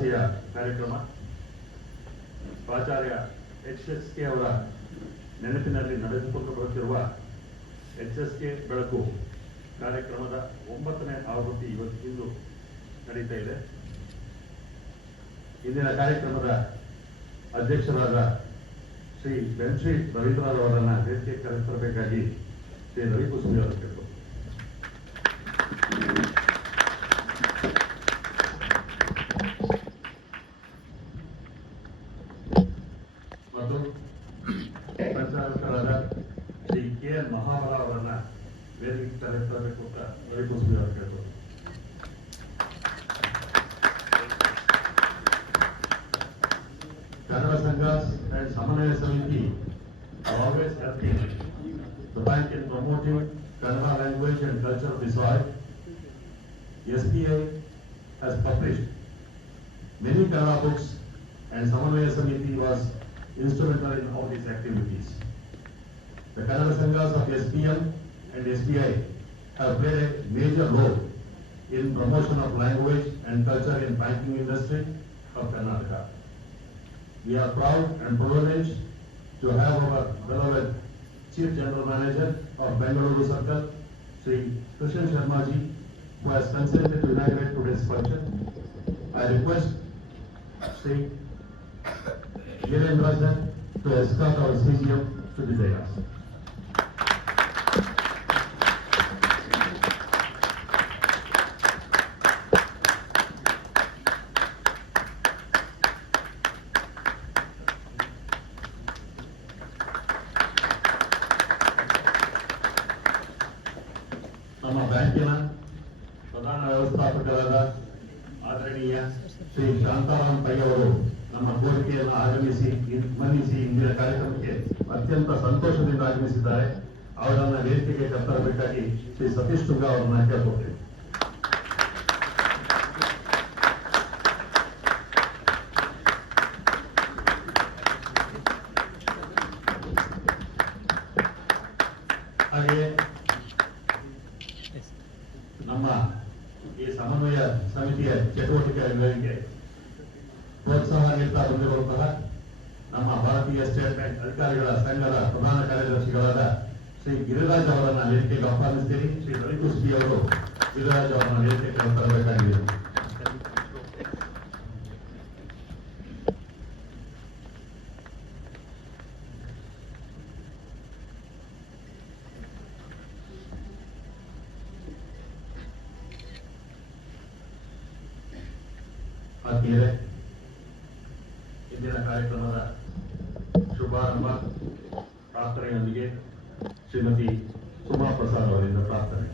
ಅಮಾವಾಸ್ಯೆಯ ಕಾರ್ಯಕ್ರಮ ಪ್ರಾಚಾರ್ಯ HSK ಅವರ ನೆನಪಿನಲ್ಲಿ ನಡೆದುಕೊಂಡು ಬರುತ್ತಿರುವ HSK ಬೆಳಕು ಕಾರ್ಯಕ್ರಮದ 9ನೇ ಆವೃತ್ತಿ ಇಂದು ನಡೀತಾ ಇದೆ. ಇಂದಿನ ಕಾರ್ಯಕ್ರಮದ ಅಧ್ಯಕ್ಷರಾದ ಶ್ರೀ ಬೆನ್ಶ್ರೀ ರವೀಂದ್ರನಾಥ್ ಅವರನ್ನ ವೇದಿಕೆ ಕರೆತರಬೇಕಾಗಿ ಶ್ರೀ ರವಿ ಕುಸುಮಿ ಅವರು ಕೇಳಿದರು. ಮತ್ತು ಸಂಚಾಲಕರಾದ ಶ್ರೀ KN ಮಹಾಬಲ ಅವರನ್ನ ವೇದಿಕೆ ಕರೆತರಬೇಕು ಅಂತ ರವಿ ಕುಸುಮಿ ಅವರು ಕೇಳಿದರು. Kannada Sanghas and Samanvaya Samiti are always helping the bank in promoting Kannada language and culture of the soil. SBI has published many Kannada books and Samanvaya Samiti was instrumental in all these activities. The Kannada Sanghas of SPM and SBI have played a major role in promotion of language and culture in banking industry of Karnataka. We are proud and privileged to have our beloved Chief General Manager of Bengaluru Circle, Sri Krishan Sharma ji, who has consented to inaugurate today's function. I request Sri Virendra Rajan to escort our CGM to the dais. ನಮ್ಮ ಬ್ಯಾಂಕಿನ ಪ್ರಧಾನ ವ್ಯವಸ್ಥಾಪಕರಾದ ಆದರಣೀಯ Shri Shantaram pi ಅವರು ನಮ್ಮ ಕೋರಿಕೆಯನ್ನು ಮನ್ನಿಸಿ ಇಂದಿನ ಕಾರ್ಯಕ್ರಮಕ್ಕೆ ಅತ್ಯಂತ ಸಂತೋಷದಿಂದ ಆಗಮಿಸಿದ್ದಾರೆ. ಅವರನ್ನ ವೇದಿಕೆಗೆ ಕರೆತರಬೇಕಾಗಿ ಶ್ರೀ ಸತೀಶ್ ತುಂಗ ಅವರನ್ನ ಕೇಳ್ಕೊಳ್ತೇವೆ. ಹಾಗೆಯೇ ನಮ್ಮ ಈ ಸಮನ್ವಯ ಸಮಿತಿಯ ಚಟುವಟಿಕೆಗಳಿಗೆ ಪ್ರೋತ್ಸಾಹ ನೀಡುತ್ತಾ ಬಂದಿರುವಂತಹ ನಮ್ಮ ಭಾರತೀಯ ಸ್ಟೇಟ್ ಬ್ಯಾಂಕ್ ಅಧಿಕಾರಿಗಳ ಸಂಘದ ಪ್ರಧಾನ ಕಾರ್ಯದರ್ಶಿಗಳಾದ ಶ್ರೀ ಗಿರಿರಾಜ್ ಅವರನ್ನ ವೇದಿಕೆಗೆ ಆಹ್ವಾನಿಸ್ತೀನಿ. ಶ್ರೀ ರವಿ ಕುಸ್ಬಿ ಅವರು ಗಿರಿರಾಜ್ ಅವರನ್ನ ವೇದಿಕೆಗೆ ತರಬೇಕಾಗಿದೆ. ಆತ್ಮೀಯರೇ, ಇಂದಿನ ಕಾರ್ಯಕ್ರಮದ ಶುಭಾರಂಭ ಪ್ರಾರ್ಥನೆಯೊಂದಿಗೆ ಶ್ರೀಮತಿ ಸುಮಾ ಪ್ರಸಾದ್ ಅವರಿಂದ ಪ್ರಾರ್ಥನೆ.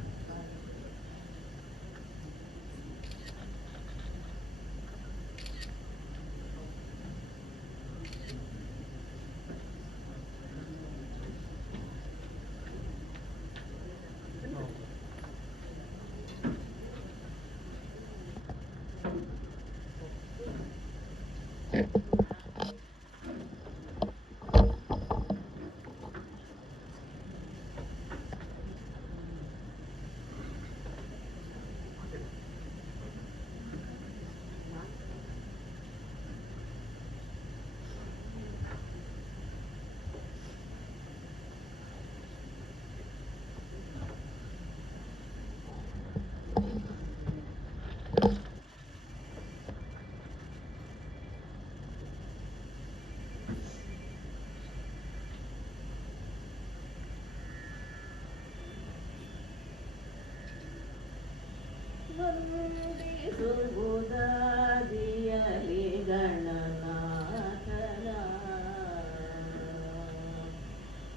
ವಂದಿಸುವುದಾದಿಯಲಿ ಗಣನಾಥನ,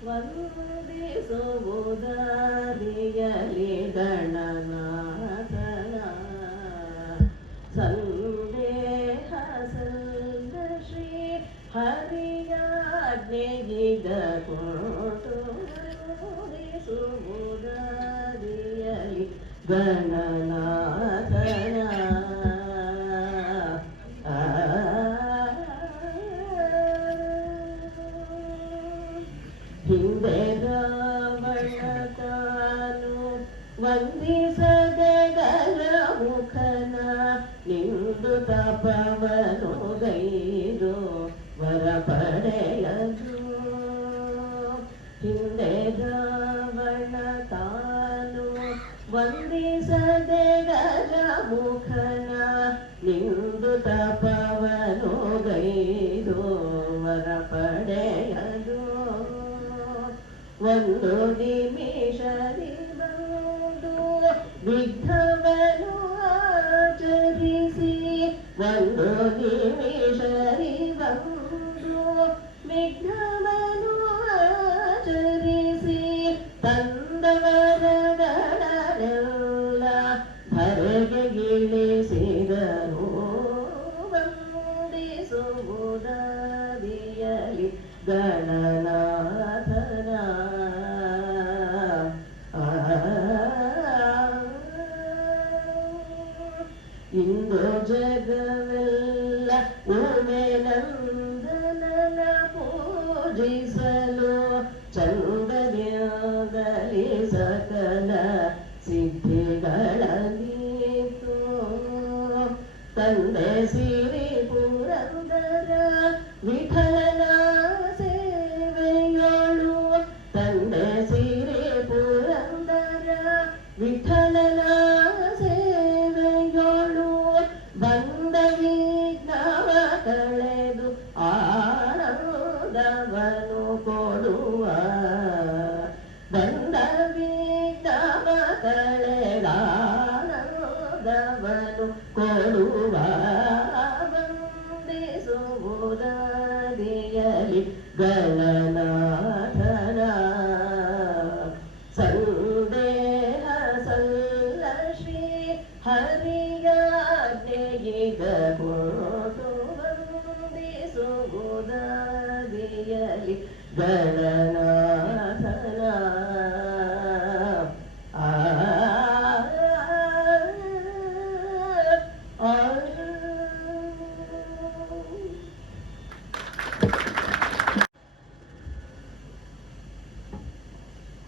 ವಂದಿಸುವುದಾದಿಯಲಿ ಗಣನಾಥನ, ಸಂದೇಹ ಸಂದ ಶ್ರೀ ಹರಿಯಾಜ್ಞೆಗಿದ ಕೊಟ್ಟು ವಂದಿಸುವುದಾದಿಯಲಿ ಗಣನಾಥನ. ಹಿಂದೆ ರಾವಣ ತಾನು ವಂದಿ ಬಂಧಿಸದೆ ಗಜಮುಖನ ನಿಂದು ತಪವನು ಗೈದು ವರ ಪಡೆಯದು. ಹಿಂದೆ ರಾವಣ ತಾನು ವಂದಿಸದೆ ಗಜಮುಖನ ನಿಂದು ತಪವನು ಗೈದು ವರ ಪಡೆಯದು. ಒಂದು ನಿಮಿಷದಿ ಬಂದು ವಿಘ್ನವನು ಆಚರಿಸಿ, ಒಂದು ನಿಮಿಷದಿ ಬಂದು ವಿಘ್ನವನು ಆಚರಿಸಿ, ತಂದವರಗಳೆಲ್ಲ ಧರೆಗೆ ಇಳಿಸಿದನು. ವಂದಿಸುವುದಾದಿಯಲಿ ಗಣನಾಥನ ಇಂದು ಜಗವೆಲ್ಲ ಉಮೆ ನಂದನನ ಪೂಜಿಸಲು ಚಂದನ್ಯಾಗಲಿ ಸಕಲ ಸಿದ್ಧಿಗಳಲ್ಲಿತ್ತು. ತಂದೆ ಸಿರಿ ಪುರಂದರ ವಿಠಲನ ಸೇವೆಯೋಳು, ತಂದೆ ಸಿರಿ ಪುರಂದರ ವಿಠಲನ ಸೇವೆಯೋಳು, ಬಂದ ವಿಘ್ನವ ಕಳೆದು ಆನಂದವನು ಕೊಡುವ, ಬಂದ ವಿಘ್ನವ ಕಳೆದಾನಂದವನು ಕೊಡುವ. ವಂದಿಸುವುದಾದಿಯಲಿ ಗಣನಾಥನ ಸಂದೇಹ ಸಲ್ಲ ಶ್ರೀ ಹರಿಯಾಜ್ಞೆಯಿದ ಕೊಟ್ಟು. ವಂದಿಸುವುದಾದಿಯಲಿ ಗಣನಾಥನ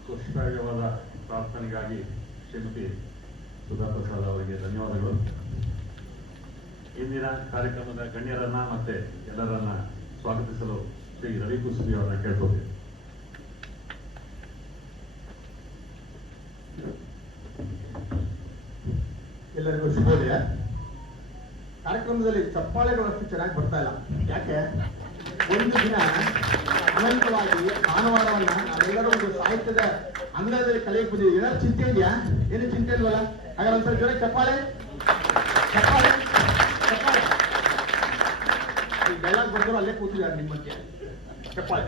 ಸುಶ್ರಾವ್ಯವಾದ ಪ್ರಾರ್ಥನೆಗಾಗಿ ಶ್ರೀಮತಿ ಸುಧಾ ಪ್ರಸಾದ್ ಅವರಿಗೆ ಧನ್ಯವಾದಗಳು. ಇಂದಿನ ಕಾರ್ಯಕ್ರಮದ ಗಣ್ಯರನ್ನ ಮತ್ತೆ ಎಲ್ಲರನ್ನ ಸ್ವಾಗತಿಸಲು ಶ್ರೀ ರವಿ ಕುಸುಬಿ ಅವರನ್ನ ಕೇಳ್ಕೊಳ್ತೇವೆ. ಎಲ್ಲರಿಗೂ ಶುಭೋದಯ. ಕಾರ್ಯಕ್ರಮದಲ್ಲಿ ಚಪ್ಪಾಳೆಗಳು ಅಷ್ಟು ಚೆನ್ನಾಗಿ ಬರ್ತಾ ಇಲ್ಲ. ಯಾಕೆ? ಒಂದು ದಿನ ಅನಂತವಾಗಿ ಭಾನುವಾರವನ್ನ ನಾವೆಲ್ಲರೂ ಒಂದು ಸಾಹಿತ್ಯದ ಅಂಗಳದಲ್ಲಿ ಕಲಿಯಕ್ಕೆ ಬಂದಿದ್ದೀವಿ. ಏನಾದ್ರು ಚಿಂತೆ ಇದೆಯಾ? ಏನು ಚಿಂತೆ ಇಲ್ವಲ್ಲ? ಹಾಗಾದ್ರೆ ಒಂದ್ಸಲ ಜೋರ ಚಪ್ಪಾಳೆ ಚಪ್ಪಾಳೆ ಚಪ್ಪಾಳೆ. ಈ ಡೈಲಾಗ್ ಬರ್ತಾರೆ ಅಲ್ಲೇ ಕೂತಿದ್ದಾರೆ ನಿಮ್ಮ ಮಧ್ಯೆ. ಚಪ್ಪಾಳೆ.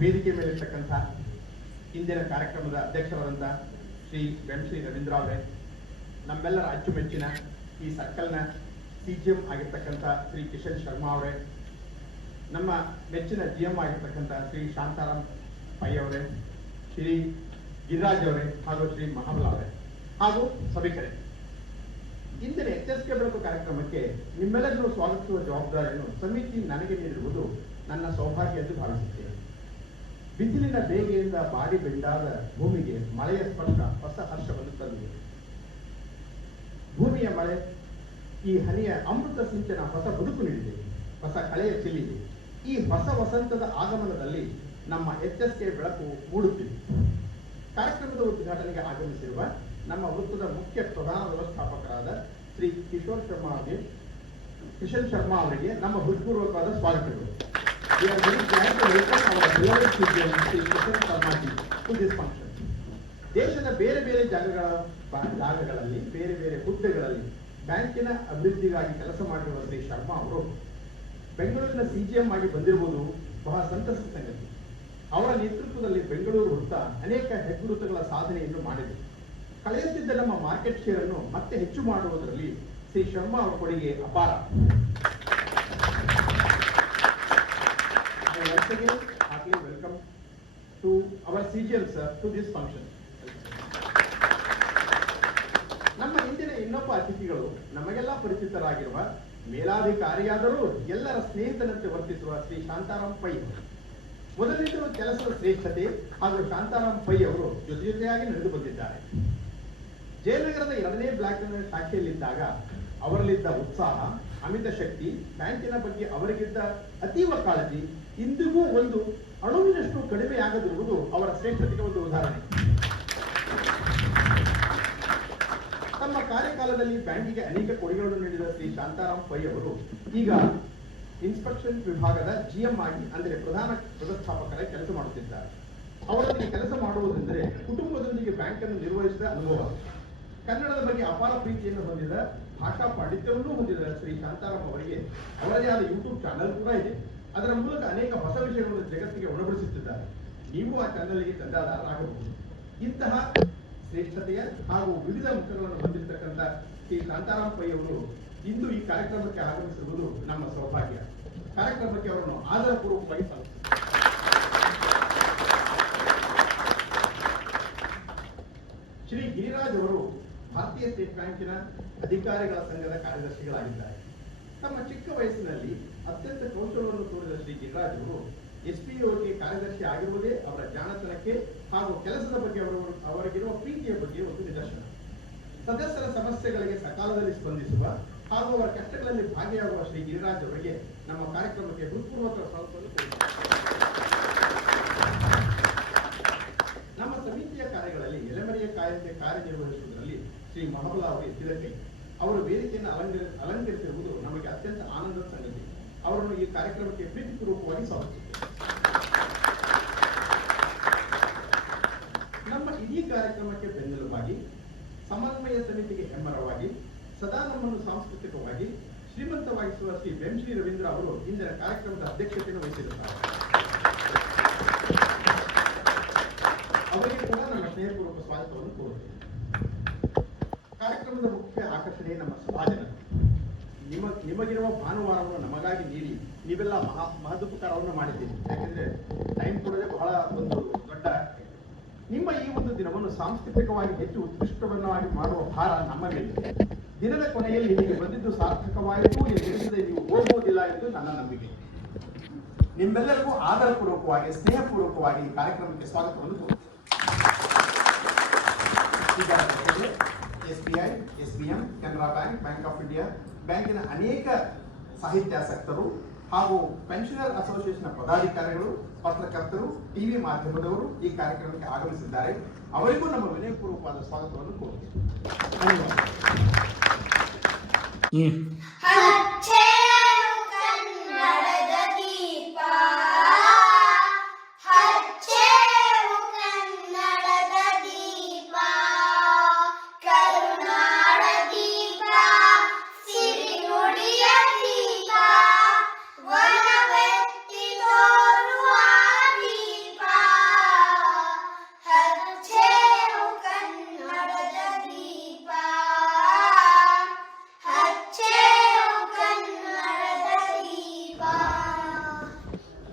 ವೇದಿಕೆ ಮೇಲಿರ್ತಕ್ಕಂಥ ಇಂದಿನ ಕಾರ್ಯಕ್ರಮದ ಅಧ್ಯಕ್ಷರಾದಂಥ ಶ್ರೀ ಶ್ರೀ ರವೀಂದ್ರ ಅವರೇ, ನಮ್ಮೆಲ್ಲರ ಅಚ್ಚುಮೆಚ್ಚಿನ ಈ ಸರ್ಕಲ್ನ CGM ಆಗಿರ್ತಕ್ಕಂಥ ಶ್ರೀ ಕಿಶನ್ ಶರ್ಮಾ ಅವರೇ, ನಮ್ಮ ಮೆಚ್ಚಿನ GM ಆಗಿರ್ತಕ್ಕಂಥ ಶ್ರೀ ಶಾಂತಾರಾಮ್ ಪೈ ಅವರೇ, ಶ್ರೀ ಗಿರಿರಾಜ್ ಅವರೇ ಹಾಗೂ ಶ್ರೀ ಮಹಾಬಲ ಅವರೇ ಹಾಗೂ ಸಭಿಕರೇ, ಇಂದಿನ HSK ಬೆಳಕು ಕಾರ್ಯಕ್ರಮಕ್ಕೆ ನಿಮ್ಮೆಲ್ಲರನ್ನು ಸ್ವಾಗತಿಸುವ ಜವಾಬ್ದಾರಿಯನ್ನು ಸಮಿತಿ ನನಗೆ ನೀಡಿರುವುದು ನನ್ನ ಸೌಭಾಗ್ಯ ಎಂದು ಭಾವಿಸುತ್ತೇನೆ. ಬಿಸಿಲಿನ ಬೇಗೆಯಿಂದ ಬಾಡಿ ಬೆಂಡಾದ ಭೂಮಿಗೆ ಮಳೆಯ ಸ್ಪರ್ಶ ಹೊಸ ಹರ್ಷವನ್ನು ತಂದಿದೆ. ಭೂಮಿಯ ಮಳೆ, ಈ ಹನಿಯ ಅಮೃತ ಸಿಂಚನ ಹೊಸ ಬದುಕು ನೀಡಿದೆ, ಹೊಸ ಕಳೆಯ ಚೆಲ್ಲಿದೆ. ಈ ಹೊಸ ವಸಂತದ ಆಗಮನದಲ್ಲಿ ನಮ್ಮ HSK ಬೆಳಕು ಮೂಡುತ್ತಿದೆ. ಕಾರ್ಯಕ್ರಮದ ಉದ್ಘಾಟನೆಗೆ ಆಗಮಿಸಿರುವ ನಮ್ಮ ವೃತ್ತದ ಮುಖ್ಯ ಪ್ರಧಾನ ವ್ಯವಸ್ಥಾಪಕರಾದ ಶ್ರೀ ಕಿಶನ್ ಶರ್ಮಾ ಅವರಿಗೆ ನಮ್ಮ ಹೃತ್ಪೂರ್ವಕವಾದ ಸ್ವಾಗತಗಳು. We are very glad to welcome our beloved CGM, Sri Kishan Sharma ji, to this function. ದೇಶದ ಬೇರೆ ಬೇರೆ ಜಾಗಗಳಲ್ಲಿ ಬೇರೆ ಬೇರೆ ಹುದ್ದೆಗಳಲ್ಲಿ ಬ್ಯಾಂಕಿನ ಅಭಿವೃದ್ಧಿಗಾಗಿ ಕೆಲಸ ಮಾಡಿರುವ ಶ್ರೀ ಶರ್ಮಾ ಅವರು ಬೆಂಗಳೂರಿನ CGM ಆಗಿ ಬಂದಿರುವುದು ಬಹಳ ಸಂತಸದ ಸಂಗತಿ. ಅವರ ನೇತೃತ್ವದಲ್ಲಿ ಬೆಂಗಳೂರು ವೃತ್ತ ಅನೇಕ ಹೆಗ್ಗುರುತುಗಳ ಸಾಧನೆಯನ್ನು ಮಾಡಿದೆ. ಕಳೆಯುತ್ತಿದ್ದ ನಮ್ಮ ಮಾರ್ಕೆಟ್ ಶೇರ್ ಅನ್ನು ಮತ್ತೆ ಹೆಚ್ಚು ಮಾಡುವುದರಲ್ಲಿ ಶ್ರೀ ಶರ್ಮಾ ಅವರ ಕೊಡುಗೆ ಅಪಾರ. Once again, heartily welcome to our CGM sir to this function. ನಮ್ಮ ಇಂದಿನ ಇನ್ನೊಬ್ಬ ಅತಿಥಿಗಳು ನಮಗೆಲ್ಲ ಪರಿಚಿತರಾಗಿರುವ ಮೇಲಾಧಿಕಾರಿಯಾದರೂ ಎಲ್ಲರ ಸ್ನೇಹಿತನಂತೆ ವರ್ತಿಸುವ ಶ್ರೀ ಶಾಂತಾರಾಮ್ ಪೈ. ಮೊದಲಿನಿಂದಲೂ ಕೆಲಸದ ಶ್ರೇಷ್ಠತೆ ಹಾಗೂ ಶಾಂತಾರಾಮ್ ಪೈ ಅವರು ಜೊತೆಯಾಗಿ ನಡೆದು ಬಂದಿದ್ದಾರೆ. ಜಯನಗರದ 2ನೇ ಬ್ಲಾಕ್ನ ಶಾಖೆಯಲ್ಲಿದ್ದಾಗ ಅವರಲ್ಲಿದ್ದ ಉತ್ಸಾಹ, ಅಮಿತ ಶಕ್ತಿ, ಬ್ಯಾಂಕಿನ ಬಗ್ಗೆ ಅವರಿಗಿದ್ದ ಅತೀವ ಕಾಳಜಿ ಇಂದಿಗೂ ಒಂದು ಅಣುವಿನಷ್ಟು ಕಡಿಮೆಯಾಗದಿರುವುದು ಅವರ ಶ್ರೇಷ್ಠತೆಗೆ ಒಂದು ಉದಾಹರಣೆ. ತಮ್ಮ ಕಾರ್ಯಕಾಲದಲ್ಲಿ ಬ್ಯಾಂಕಿಗೆ ಅನೇಕ ಕೊಡುಗೆಗಳನ್ನು ನೀಡಿದ ಶ್ರೀ ಶಾಂತಾರಾಮ್ ಪೈ ಅವರು ಈಗ ಇನ್ಸ್ಪೆಕ್ಷನ್ ವಿಭಾಗದ GM ಆಗಿ ಅಂದರೆ ಪ್ರಧಾನ ವ್ಯವಸ್ಥಾಪಕರಾಗಿ ಕೆಲಸ ಮಾಡುತ್ತಿದ್ದಾರೆ. ಅವರೊಂದಿಗೆ ಕೆಲಸ ಮಾಡುವುದೆಂದರೆ ಕುಟುಂಬದೊಂದಿಗೆ ಬ್ಯಾಂಕ್ ಅನ್ನು ನಿರ್ವಹಿಸಿದ ಅನುಭವ. ಕನ್ನಡದ ಬಗ್ಗೆ ಅಪಾರ ಪ್ರೀತಿಯನ್ನು ಹೊಂದಿದ, ಭಾಷಾ ಪಾಂಡಿತ್ಯವನ್ನೂ ಹೊಂದಿದ ಶ್ರೀ ಶಾಂತಾರಾಮ್ ಅವರಿಗೆ ಅವರದೇ ಆದ ಯೂಟ್ಯೂಬ್ ಚಾನೆಲ್ ಕೂಡ ಇದೆ. ಅದರ ಮೂಲಕ ಅನೇಕ ಹೊಸ ವಿಷಯಗಳನ್ನು ಜಗತ್ತಿಗೆ ಉಣಬಡಿಸುತ್ತಿದ್ದಾರೆ. ನೀವು ಆ ಚಾನೆಲ್ಗೆ ಚಂದಾದಾರರಾಗಬಹುದು. ಇಂತಹ ಶ್ರೇಷ್ಠತೆಯ ಹಾಗೂ ವಿವಿಧ ಮುಖಗಳನ್ನು ಹೊಂದಿರತಕ್ಕಂಥ ಶ್ರೀ ಶಾಂತಾರಾಮ್ ಪೈ ಅವರು ಇಂದು ಈ ಕಾರ್ಯಕ್ರಮಕ್ಕೆ ಆಗಮಿಸಿರುವುದು ನಮ್ಮ ಸೌಭಾಗ್ಯ. ಕಾರ್ಯಕ್ರಮಕ್ಕೆ ಅವರನ್ನು ಆದರಪೂರ್ವಕವಾಗಿ ಸ್ವಾಗತಿಸುತ್ತೇವೆ. ಶ್ರೀ ಗಿರಿರಾಜ್ ಅವರು ಭಾರತೀಯ ಸ್ಟೇಟ್ ಬ್ಯಾಂಕಿನ ಅಧಿಕಾರಿಗಳ ಸಂಘದ ಕಾರ್ಯದರ್ಶಿಗಳಾಗಿದ್ದಾರೆ. ತಮ್ಮ ಚಿಕ್ಕ ವಯಸ್ಸಿನಲ್ಲಿ ಅತ್ಯಂತ ಕೌಶಲವನ್ನು ತೋರಿದ ಶ್ರೀ ಗಿರಿರಾಜ್ ಅವರು SPOಗೆ ಕಾರ್ಯದರ್ಶಿ ಆಗಿರುವುದೇ ಅವರ ಜಾಣತನಕ್ಕೆ ಹಾಗೂ ಕೆಲಸದ ಬಗ್ಗೆ ಅವರಿಗಿರುವ ಪ್ರೀತಿಯ ಬಗ್ಗೆ ಒಂದು ನಿದರ್ಶನ. ಸದಸ್ಯರ ಸಮಸ್ಯೆಗಳಿಗೆ ಸಕಾಲದಲ್ಲಿ ಸ್ಪಂದಿಸುವ ಹಾಗೂ ಅವರ ಕಷ್ಟಗಳಲ್ಲಿ ಭಾಗಿಯಾಗುವ ಶ್ರೀ ಗಿರಿರಾಜ್ ಅವರಿಗೆ ನಮ್ಮ ಕಾರ್ಯಕ್ರಮಕ್ಕೆ ಹೃತ್ಪೂರ್ವಕ ಸ್ವಾಗತವನ್ನು ಕೋರುತ್ತೇವೆ. ನಮ್ಮ ಸಮಿತಿಯ ಕಾರ್ಯಗಳಲ್ಲಿ ಎಲೆಮರೆಯ ಕಾಯಂತೆ ಕಾರ್ಯನಿರ್ವಹಿಸುವುದರಲ್ಲಿ ಶ್ರೀ ಮಹಬುಲ್ಲಾ ಅವರು ಎತ್ತಿದ ಕೈ. ಅವರು ವೇದಿಕೆಯನ್ನು ಅಲಂಕರಿಸಿರುವುದು ನಮಗೆ ಅತ್ಯಂತ ಆನಂದದ ಸಂಗತಿ. ಅವರನ್ನು ಈ ಕಾರ್ಯಕ್ರಮಕ್ಕೆ ಪ್ರೀತಿಪೂರ್ವಕವಾಗಿ ಸ್ವಾಗತಿಸುತ್ತೇವೆ. ನಮ್ಮ ಇಡೀ ಕಾರ್ಯಕ್ರಮಕ್ಕೆ ಬೆನ್ನೆಲುಬಾಗಿ, ಸಮನ್ವಯ ಸಮಿತಿಗೆ ಹೆಮ್ಮರವಾಗಿ, ಸದಾ ನಮ್ಮನ್ನು ಸಾಂಸ್ಕೃತಿಕವಾಗಿ ಶ್ರೀಮಂತವಾಗಿಸುವ ಶ್ರೀ ವೆಂಶ್ರೀ ರವೀಂದ್ರ ಅವರು ಇಂದಿನ ಕಾರ್ಯಕ್ರಮದ ಅಧ್ಯಕ್ಷತೆಯನ್ನು ವಹಿಸಿರುತ್ತಾರೆ. ಅವರಿಗೆ ಕೂಡ ನಮ್ಮ ಸ್ನೇಹಪೂರ್ವಕ ಸ್ವಾಗತವನ್ನು ಕೋರುತ್ತೇವೆ. ಕಾರ್ಯಕ್ರಮದ ಮುಖ್ಯ ಆಕರ್ಷಣೆ ನಮ್ಮ ಸಭಾಜನರು. ನಿಮಗಿರುವ ಭಾನುವಾರವನ್ನು ನಮಗಾಗಿ ನೀಡಿ ನೀವೆಲ್ಲ ಮಹದುಪಕಾರವನ್ನು ಮಾಡಿದ್ದೀರಿ. ಯಾಕೆಂದ್ರೆ ಟೈಮ್ ಕೊಡೋದೇ ಬಹಳ ಒಂದು ದೊಡ್ಡ. ನಿಮ್ಮ ಈ ಒಂದು ದಿನವನ್ನು ಸಾಂಸ್ಕೃತಿಕವಾಗಿ ಹೆಚ್ಚು ಉತ್ಕೃಷ್ಟವನ್ನಾಗಿ ಮಾಡುವ ಭಾರ ನಮ್ಮ ಮೇಲೆ. ದಿನದ ಕೊನೆಯಲ್ಲಿ ನಿಮಗೆ ಬಂದಿದ್ದು ಸಾರ್ಥಕವಾಯಿತು ಎಂದೆನಿಸದೆ ನೀವು ಹೋಗುವುದಿಲ್ಲ ಎಂದು ನನ್ನ ನಂಬಿಕೆ. ನಿಮ್ಮೆಲ್ಲರಿಗೂ ಆದರಪೂರ್ವಕವಾಗಿ, ಸ್ನೇಹಪೂರ್ವಕವಾಗಿ ಈ ಕಾರ್ಯಕ್ರಮಕ್ಕೆ ಸ್ವಾಗತವನ್ನು ಕೋರುತ್ತೇವೆ. SBI, SBM, Canara bank, bank of India ಬ್ಯಾಂಕಿನ ಅನೇಕ ಸಾಹಿತ್ಯಾಸಕ್ತರು ಹಾಗೂ ಪೆನ್ಷನರ್ ಅಸೋಸಿಯೇಷನ್ ಪದಾಧಿಕಾರಿಗಳು, ಪತ್ರಕರ್ತರು, ಟಿವಿ ಮಾಧ್ಯಮದವರು ಈ ಕಾರ್ಯಕ್ರಮಕ್ಕೆ ಆಗಮಿಸಿದ್ದಾರೆ. ಅವರಿಗೂ ನಮ್ಮ ವಿನಯಪೂರ್ವಕವಾದ ಸ್ವಾಗತವನ್ನು ಕೋರುತ್ತೇವೆ.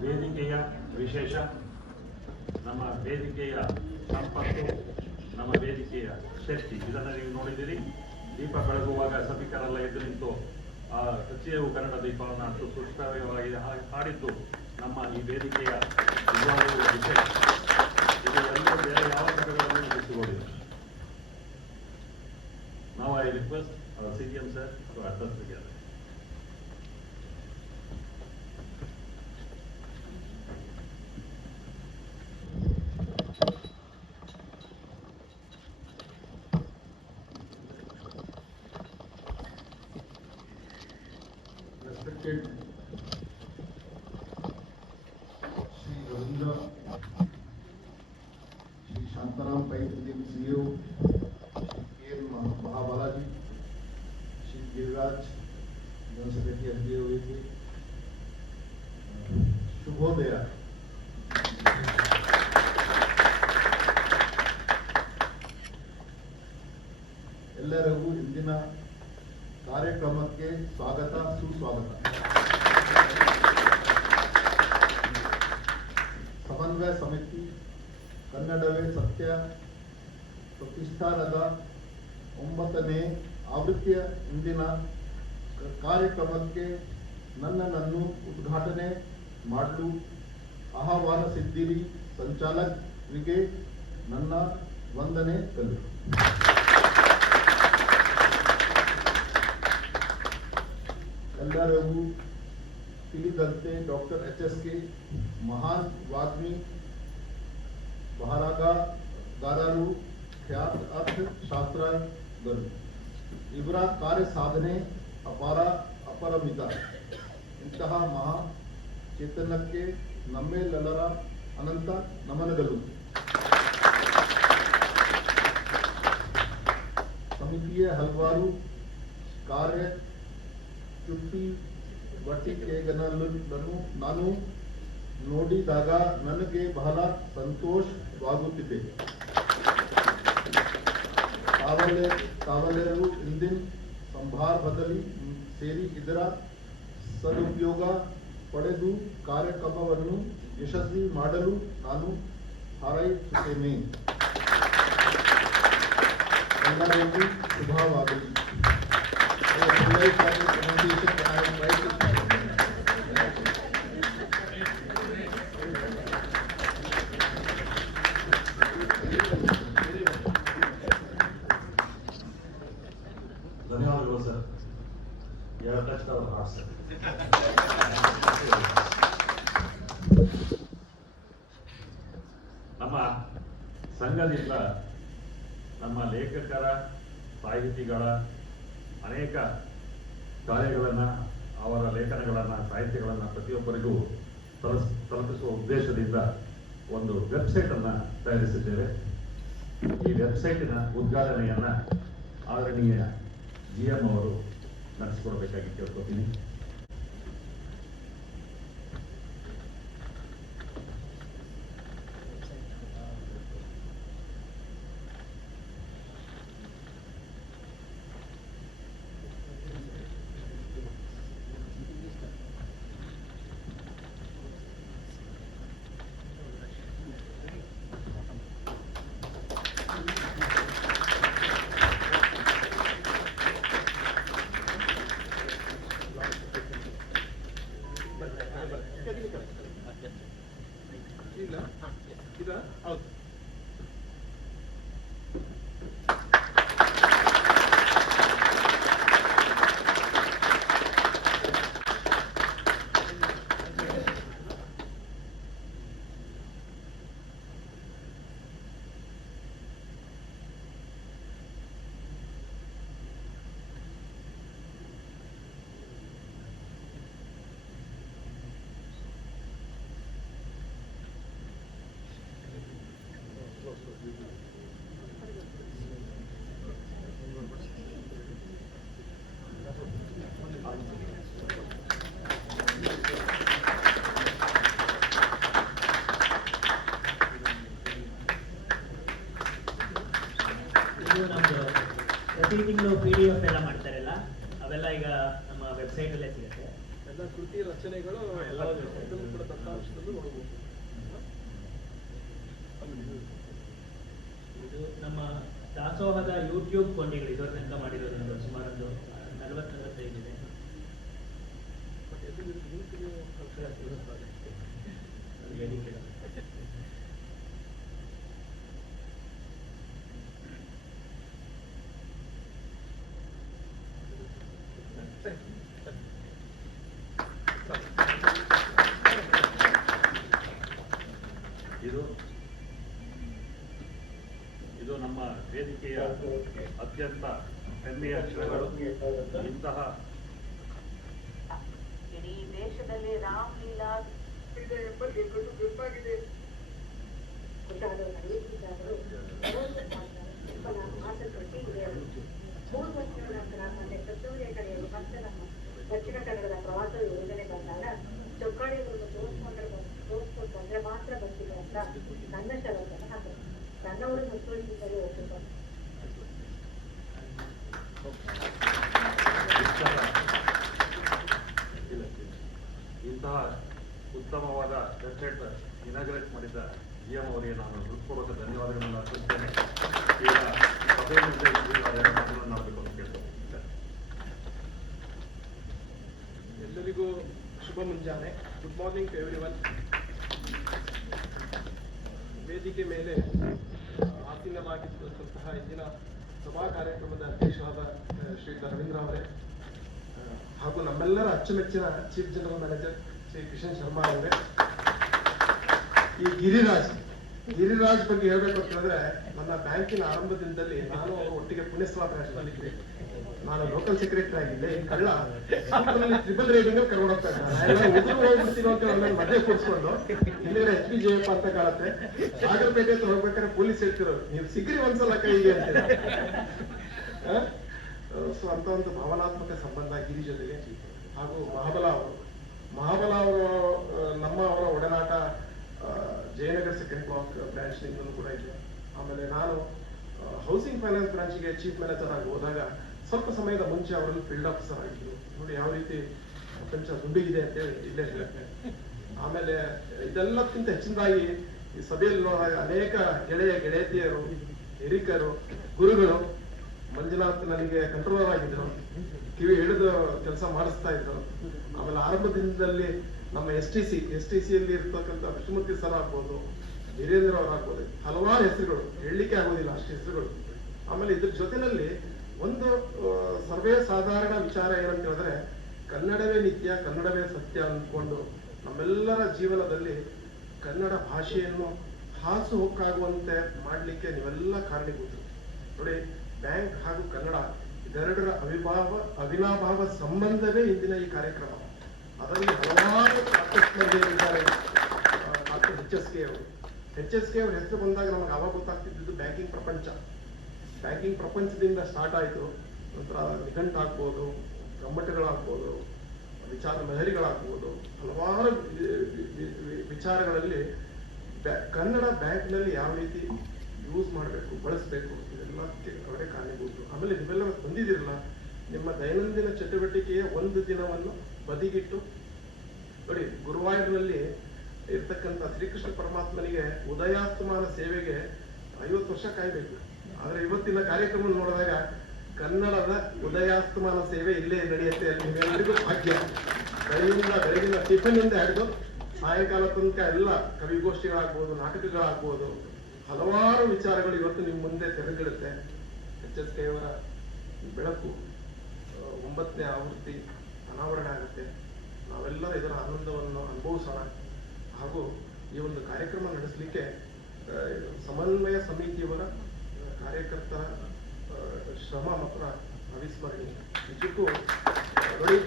ವೇದಿಕೆಯ ವಿಶೇಷ, ನಮ್ಮ ವೇದಿಕೆಯ ಸಂಪತ್ತು, ನಮ್ಮ ವೇದಿಕೆಯ ಶಕ್ತಿ. ಇದನ್ನು ನೀವು ನೋಡಿದ್ದೀರಿ. ದೀಪ ಬೆಳಗುವಾಗ ಸಭಿಕರೆಲ್ಲ ಎದ್ದು ನಿಂತು ಆ ಹಚ್ಚೇವು ಕನ್ನಡ ದೀಪವನ್ನು ಅಷ್ಟು ಸುಷ್ಟವಾಗಿ ಹಾಡಿದ್ದು ನಮ್ಮ ಈ ವೇದಿಕೆಯ ನಿಜವಾದ ವಿಷಯ. ಇದು ಎಲ್ಲೂ ಬೇರೆ ಯಾವ ಸಭೆಗಳನ್ನು ಸಿಗೋದಿಲ್ಲ. ನಾವು I request our CM sir to address together. Respected Sri Ravindra, Sri Shantaram Pai, CEO, K. Mahabalaji, Sri Giriraj, General Secretary SBOAK, Shubhodaya. ಎಲ್ಲರಿಗೂ ಇಂದಿನ ಕಾರ್ಯಕ್ರಮಕ್ಕೆ ಸ್ವಾಗತ, ಸುಸ್ವಾಗತ. ಸಮನ್ವಯ ಸಮಿತಿ ಕನ್ನಡವೇ ಸತ್ಯ ಪ್ರತಿಷ್ಠಾನದ 9ನೇ ಆವೃತ್ತಿಯ ಇಂದಿನ ಕಾರ್ಯಕ್ರಮಕ್ಕೆ ನನ್ನನ್ನು ಉದ್ಘಾಟನೆ ಮಾಡಲು ಆಹ್ವಾನ ಸಿದ್ದಿರಿ ಸಂಚಾಲಕರಿಗೆ ನನ್ನ ವಂದನೆಗಳು. ಎಲ್ಲರಿಗೂ ತಿಳಿದಂತೆ ಡಾಕ್ಟರ್ HSK ಮಹಾನ್ ವಾಗ್ಮಿ, ಬರಹಗಾರರು, ಖ್ಯಾತ ಅರ್ಥಶಾಸ್ತ್ರಜ್ಞರು. ಇವರ ಕಾರ್ಯ ಸಾಧನೆ ಅಪರಿಮಿತ. ಇಂತಹ ಮಹಾ ಚೇತನಕ್ಕೆ ನಮ್ಮೆಲ್ಲರ ಅನಂತ ನಮನಗಳು. ಸಮಿತಿಯ ಹಲವಾರು ಕಾರ್ಯ ಚಟುವಟಿಕೆಗಳನ್ನು ನಾನು ನೋಡಿದಾಗ ನನಗೆ ಬಹಳ ಸಂತೋಷವಾಗುತ್ತಿದೆ. ತಾವೆಲ್ಲರೂ ಇಂದಿನ ಸಂದರ್ಭದಲ್ಲಿ ಸೇರಿ ಇದರ ಸದುಪಯೋಗ ಪಡೆದು ಕಾರ್ಯಕ್ರಮವನ್ನು ಯಶಸ್ವಿ ಮಾಡಲು ನಾನು ಹಾರೈಸುತ್ತೇನೆ. ಎಲ್ಲರಿಗೂ ಶುಭವಾಗಲಿ. ಧನ್ಯವಾದಗಳು ಸರ್. ಸರ್ ನಮ್ಮ ಸಂಘದಿಂದ ನಮ್ಮ ಲೇಖಕರ, ಸಾಹಿತಿಗಳ ಅನೇಕ ಕಾರ್ಯಗಳನ್ನು, ಅವರ ಲೇಖನಗಳನ್ನು, ಸಾಹಿತ್ಯಗಳನ್ನು ಪ್ರತಿಯೊಬ್ಬರಿಗೂ ತಲುಪಿಸುವ ಉದ್ದೇಶದಿಂದ ಒಂದು ವೆಬ್ಸೈಟನ್ನು ತಯಾರಿಸಿದ್ದೇವೆ. ಈ ವೆಬ್ಸೈಟಿನ ಉದ್ಘಾಟನೆಯನ್ನು ಆದರಣೀಯ GM ಅವರು ನಡೆಸಿಕೊಡಬೇಕಾಗಿ ಕೇಳ್ಕೊತೀನಿ. ಹೌದು. ಇದು ನಮ್ದು ಪ್ರತಿ ತಿಂಗಳು PDF ಎಲ್ಲ ಮಾಡ್ತಾರಲ್ಲ, ಅವೆಲ್ಲ ಈಗ ನಮ್ಮ ವೆಬ್ಸೈಟ್ ಅಲ್ಲೇ ಸಿಗುತ್ತೆ. ಎಲ್ಲ ಕೃತಿ ರಚನೆಗಳು ಎಲ್ಲ ಕೂಡ ದತ್ತಾಂಶದಲ್ಲೂ ನೋಡಬಹುದು. ಇದು ನಮ್ಮ ದಾಸೋಹದ ಯೂಟ್ಯೂಬ್ ಕೊಂಡಿಗಳು ಇದರ ತನಕ ಮಾಡಿರೋದು ಸುಮಾರು ಒಂದು 40-45 ಇದೆ. ಇದು ನಮ್ಮ ವೇದಿಕೆಯ ಅತ್ಯಂತ ಹೆಮ್ಮೆಯ ಕ್ಷಣಗಳು. ಇಂತಹ ಇಡೀ ದೇಶದಲ್ಲಿ ರಾಮಲೀಲಾ ಇದೆ ಎಂಬಲ್ಲಿ ದೊಡ್ಡ ಗುರುತಾಗಿದೆ. ದಕ್ಷಿಣ ಕನ್ನಡದ ಪ್ರವಾಸ ಯೋಜನೆ ಬಂದಾಗ ಚೊಕ್ಕಾಡಿಗಳನ್ನು ತೋರಿಸ್ಕೊಂಡು ಬಂದ್ರೆ ಮಾತ್ರ ಬರ್ತಿದೆ ಅಂತ ನನ್ನ ಷರತ್ತನ್ನು ಹಾಕಿದ್ರು. ನನ್ನವರು ಸಂತೋಷದಿಂದಲೇ ಹೋಗ್ತಿದ್ದಾರೆ. ಇಂತಹ ಉತ್ತಮವಾದ ವೆಬ್ಸೈಟ್ ಇನಾಗ್ರೇಟ್ ಮಾಡಿದ GM ಅವರಿಗೆ ನಾನು ಹೃತ್ಪೂರ್ವಕ ಧನ್ಯವಾದಗಳನ್ನು ಅರ್ಪಿಸುತ್ತೇನೆ. ಈಗ ಸಭೆಯಲ್ಲಿ ಮಾತನಾಡಬೇಕು ಅಂತ ಕೇಳ್ತೇನೆ. ಎಲ್ಲರಿಗೂ ಶುಭ ಮುಂಜಾನೆ. Good morning to everyone. ಇಂದಿನ ಸಭಾ ಕಾರ್ಯಕ್ರಮದ ಅಧ್ಯಕ್ಷರಾದ ಶ್ರೀ ರವೀಂದ್ರ ಅವರೇ, ಹಾಗೂ ನಮ್ಮೆಲ್ಲರ ಅಚ್ಚುಮೆಚ್ಚಿನ chief general manager Shri Kishan Sharma ಅವರೇ, ಈ ಗಿರಿರಾಜ್ ಬಗ್ಗೆ ಹೇಳ್ಬೇಕು ಅಂತ ಹೇಳಿದ್ರೆ, ನನ್ನ ಬ್ಯಾಂಕಿನ ಆರಂಭದಿಂದಲೇ ನಾನು ಅವರು ಒಟ್ಟಿಗೆ ಪುಣ್ಯಸ್ಥಳ ಬ್ರಾಂಚ್ನಲ್ಲಿ ನಾನು ಲೋಕಲ್ ಸೆಕ್ರೆಟರಿ ಆಗಿದ್ದೆ. ಈ ಕಳ್ಳ ಟ್ರಿಬಲ್ ರೇಟಿಂಗ್ ಕರ್ಕೊಂಡು ಹೋಗ್ತಾ ಇದ್ದ ಹೋಗ್ಬಿಡ್ತೀನೋ ಅಂತ ನನ್ನ ಮಧ್ಯೆ ಕೂರಿಸ್ಕೊಂಡು ಹಿಂದಿನ HPJF ಅಂತ ಕಾಣುತ್ತೆ, ನಾಗರಪೇಟೆ ಹತ್ರ ಹೋಗ್ಬೇಕಾದ್ರೆ ಪೊಲೀಸ್ ಹೇಳ್ತಿರೋ ನೀವು ಸಿಗ್ರಿ ಒಂದ್ಸಲ ಕೈಗೆ ಅಂತ. ಸೊ ಅಂತ ಒಂದು ಭಾವನಾತ್ಮಕ ಸಂಬಂಧ ಗಿರಿ ಜೊತೆಗೆ. ಹಾಗೂ ಮಹಾಬಲ ಅವರು ಅವರ ಒಡನಾಟ ಜಯನಗರ್ ಸೆಕೆಂಡ್ ಬ್ಲಾಕ್ ಬ್ರಾಂಚ್ ನಿಂದಲೂ ಕೂಡ ಇದೆ. ಆಮೇಲೆ ನಾನು ಹೌಸಿಂಗ್ ಫೈನಾನ್ಸ್ ಬ್ರಾಂಚ್ಗೆ ಚೀಫ್ ಮ್ಯಾನೇಜರ್ ಆಗಿ ಹೋದಾಗ ಸ್ವಲ್ಪ ಸಮಯದ ಮುಂಚೆ ಅವರಲ್ಲಿ ಫೀಲ್ಡ್ ಆಫೀಸರ್ ಆಗಿದ್ರು. ನೋಡಿ ಯಾವ ರೀತಿ ಪ್ರಪಂಚ ದುಡ್ಡಿಗಿದೆ ಅಂತೇಳಿ ಇಲ್ಲೇ ಹೇಳುತ್ತೆ. ಆಮೇಲೆ ಇದೆಲ್ಲಕ್ಕಿಂತ ಹೆಚ್ಚಿನದಾಗಿ ಈ ಸಭೆಯಲ್ಲಿ ನೋಡಿದಾಗ ಅನೇಕ ಗೆಳತಿಯರು, ಹಿರಿಕರು, ಗುರುಗಳು. ಮಂಜುನಾಥ್ ನನಗೆ ಕಂಟ್ರೋಲರ್ ಆಗಿದ್ರು, ಕಿವಿ ಹಿಡಿದು ಕೆಲಸ ಮಾಡಿಸ್ತಾ ಇದ್ರು. ಆಮೇಲೆ ಆರಂಭದಿಂದಲೇ ನಮ್ಮ STCಯಲ್ಲಿ ಇರ್ತಕ್ಕಂಥ ವಿಷ್ಣುಮೂರ್ತಿ ಸರ್ ಆಗ್ಬೋದು, ವೀರೇಂದ್ರ ಅವ್ರು ಆಗ್ಬೋದು, ಹಲವಾರು ಹೆಸರುಗಳು ಹೇಳಲಿಕ್ಕೆ ಆಗೋದಿಲ್ಲ ಅಷ್ಟು ಹೆಸರುಗಳು. ಆಮೇಲೆ ಇದ್ರ ಜೊತೆಯಲ್ಲಿ ಒಂದು ಸರ್ವೇ ಸಾಧಾರಣ ವಿಚಾರ ಏನಂತ ಹೇಳಿದ್ರೆ, ಕನ್ನಡವೇ ನಿತ್ಯ, ಕನ್ನಡವೇ ಸತ್ಯ ಅಂದ್ಕೊಂಡು ನಮ್ಮೆಲ್ಲರ ಜೀವನದಲ್ಲಿ ಕನ್ನಡ ಭಾಷೆಯನ್ನು ಹಾಸು ಹೊಕ್ಕಾಗುವಂತೆ ಮಾಡಲಿಕ್ಕೆ ನೀವೆಲ್ಲ ಕಾರಣೀಭೂತರು. ನೋಡಿ, ಬ್ಯಾಂಕ್ ಹಾಗೂ ಕನ್ನಡ ಇದೆರಡರ ಅವಿನಾಭಾವ ಸಂಬಂಧವೇ ಇಂದಿನ ಈ ಕಾರ್ಯಕ್ರಮ. ಅದರಲ್ಲಿ ಹಲವಾರು ಇದ್ದಾರೆ. ಡಾಕ್ಟರ್ HSK ಅವರು ಅವ್ರ ಹೆಸರು ಬಂದಾಗ ನಮಗೆ ಅವಾಗ ಗೊತ್ತಾಗ್ತಿದ್ದು ಬ್ಯಾಂಕಿಂಗ್ ಪ್ರಪಂಚದಿಂದ ಸ್ಟಾರ್ಟ್ ಆಯಿತು. ನಂತರ ನಿಘಂಟು ಆಗ್ಬೋದು, ಗಮ್ಮಟುಗಳಾಗ್ಬೋದು, ವಿಚಾರ ಲಹರಿಗಳಾಗ್ಬೋದು, ಹಲವಾರು ವಿಚಾರಗಳಲ್ಲಿ ಕನ್ನಡ ಬ್ಯಾಂಕ್ನಲ್ಲಿ ಯಾವ ರೀತಿ ಯೂಸ್ ಮಾಡಬೇಕು, ಬಳಸಬೇಕು, ಇದೆಲ್ಲಕ್ಕೆ ಅವರೇ ಕಾರಣೀಭೂತರು. ಆಮೇಲೆ ನೀವೆಲ್ಲ ಬಂದಿದ್ದೀರಲ್ಲ, ನಿಮ್ಮ ದೈನಂದಿನ ಚಟುವಟಿಕೆಯ ಒಂದು ದಿನವನ್ನು ಬದಿಗಿಟ್ಟು ನೋಡಿ, ಗುರುವಾಯೂರಿನಲ್ಲಿ ಇರ್ತಕ್ಕಂಥ ಶ್ರೀಕೃಷ್ಣ ಪರಮಾತ್ಮನಿಗೆ ಉದಯಾಸ್ತಮಾನ ಸೇವೆಗೆ 50 ವರ್ಷ ಕಾಯ್ಬೇಕು. ಆದ್ರೆ ಇವತ್ತಿನ ಕಾರ್ಯಕ್ರಮ ನೋಡಿದಾಗ ಕನ್ನಡದ ಉದಯಾಸ್ತಮಾನ ಸೇವೆ ಇಲ್ಲೇ ನಡೆಯುತ್ತೆ. ಅಲ್ಲಿ ನಿಮ್ಮೆಲ್ಲರಿಗೂ ಭಾಗ್ಯ. ಬೆಳಗಿನ ಟಿಫನ್ ಇಂದ ಹಿಡಿದು ಸಾಯಂಕಾಲ ತನಕ ಎಲ್ಲ ಕವಿಗೋಷ್ಠಿಗಳಾಗ್ಬೋದು, ನಾಟಕಗಳಾಗ್ಬೋದು, ಹಲವಾರು ವಿಚಾರಗಳು ಇವತ್ತು ನಿಮ್ಮ ಮುಂದೆ ತೆರೆದಿಡುತ್ತೆ. HSK ಅವರ ಬೆಳಕು 9ನೇ ಆವೃತ್ತಿ ಅನಾವರಣ ಆಗುತ್ತೆ. ನಾವೆಲ್ಲರೂ ಇದರ ಆನಂದವನ್ನು ಅನುಭವಿಸೋಣ. ಹಾಗೂ ಈ ಒಂದು ಕಾರ್ಯಕ್ರಮ ನಡೆಸಲಿಕ್ಕೆ ಸಮನ್ವಯ ಸಮಿತಿಯವರ ಕಾರ್ಯಕರ್ತರ ಶ್ರಮ ಮಾತ್ರ ಅವಿಸ್ಮರಣೀಯ. ನಿಜಕ್ಕೂ ನೋಡಿ,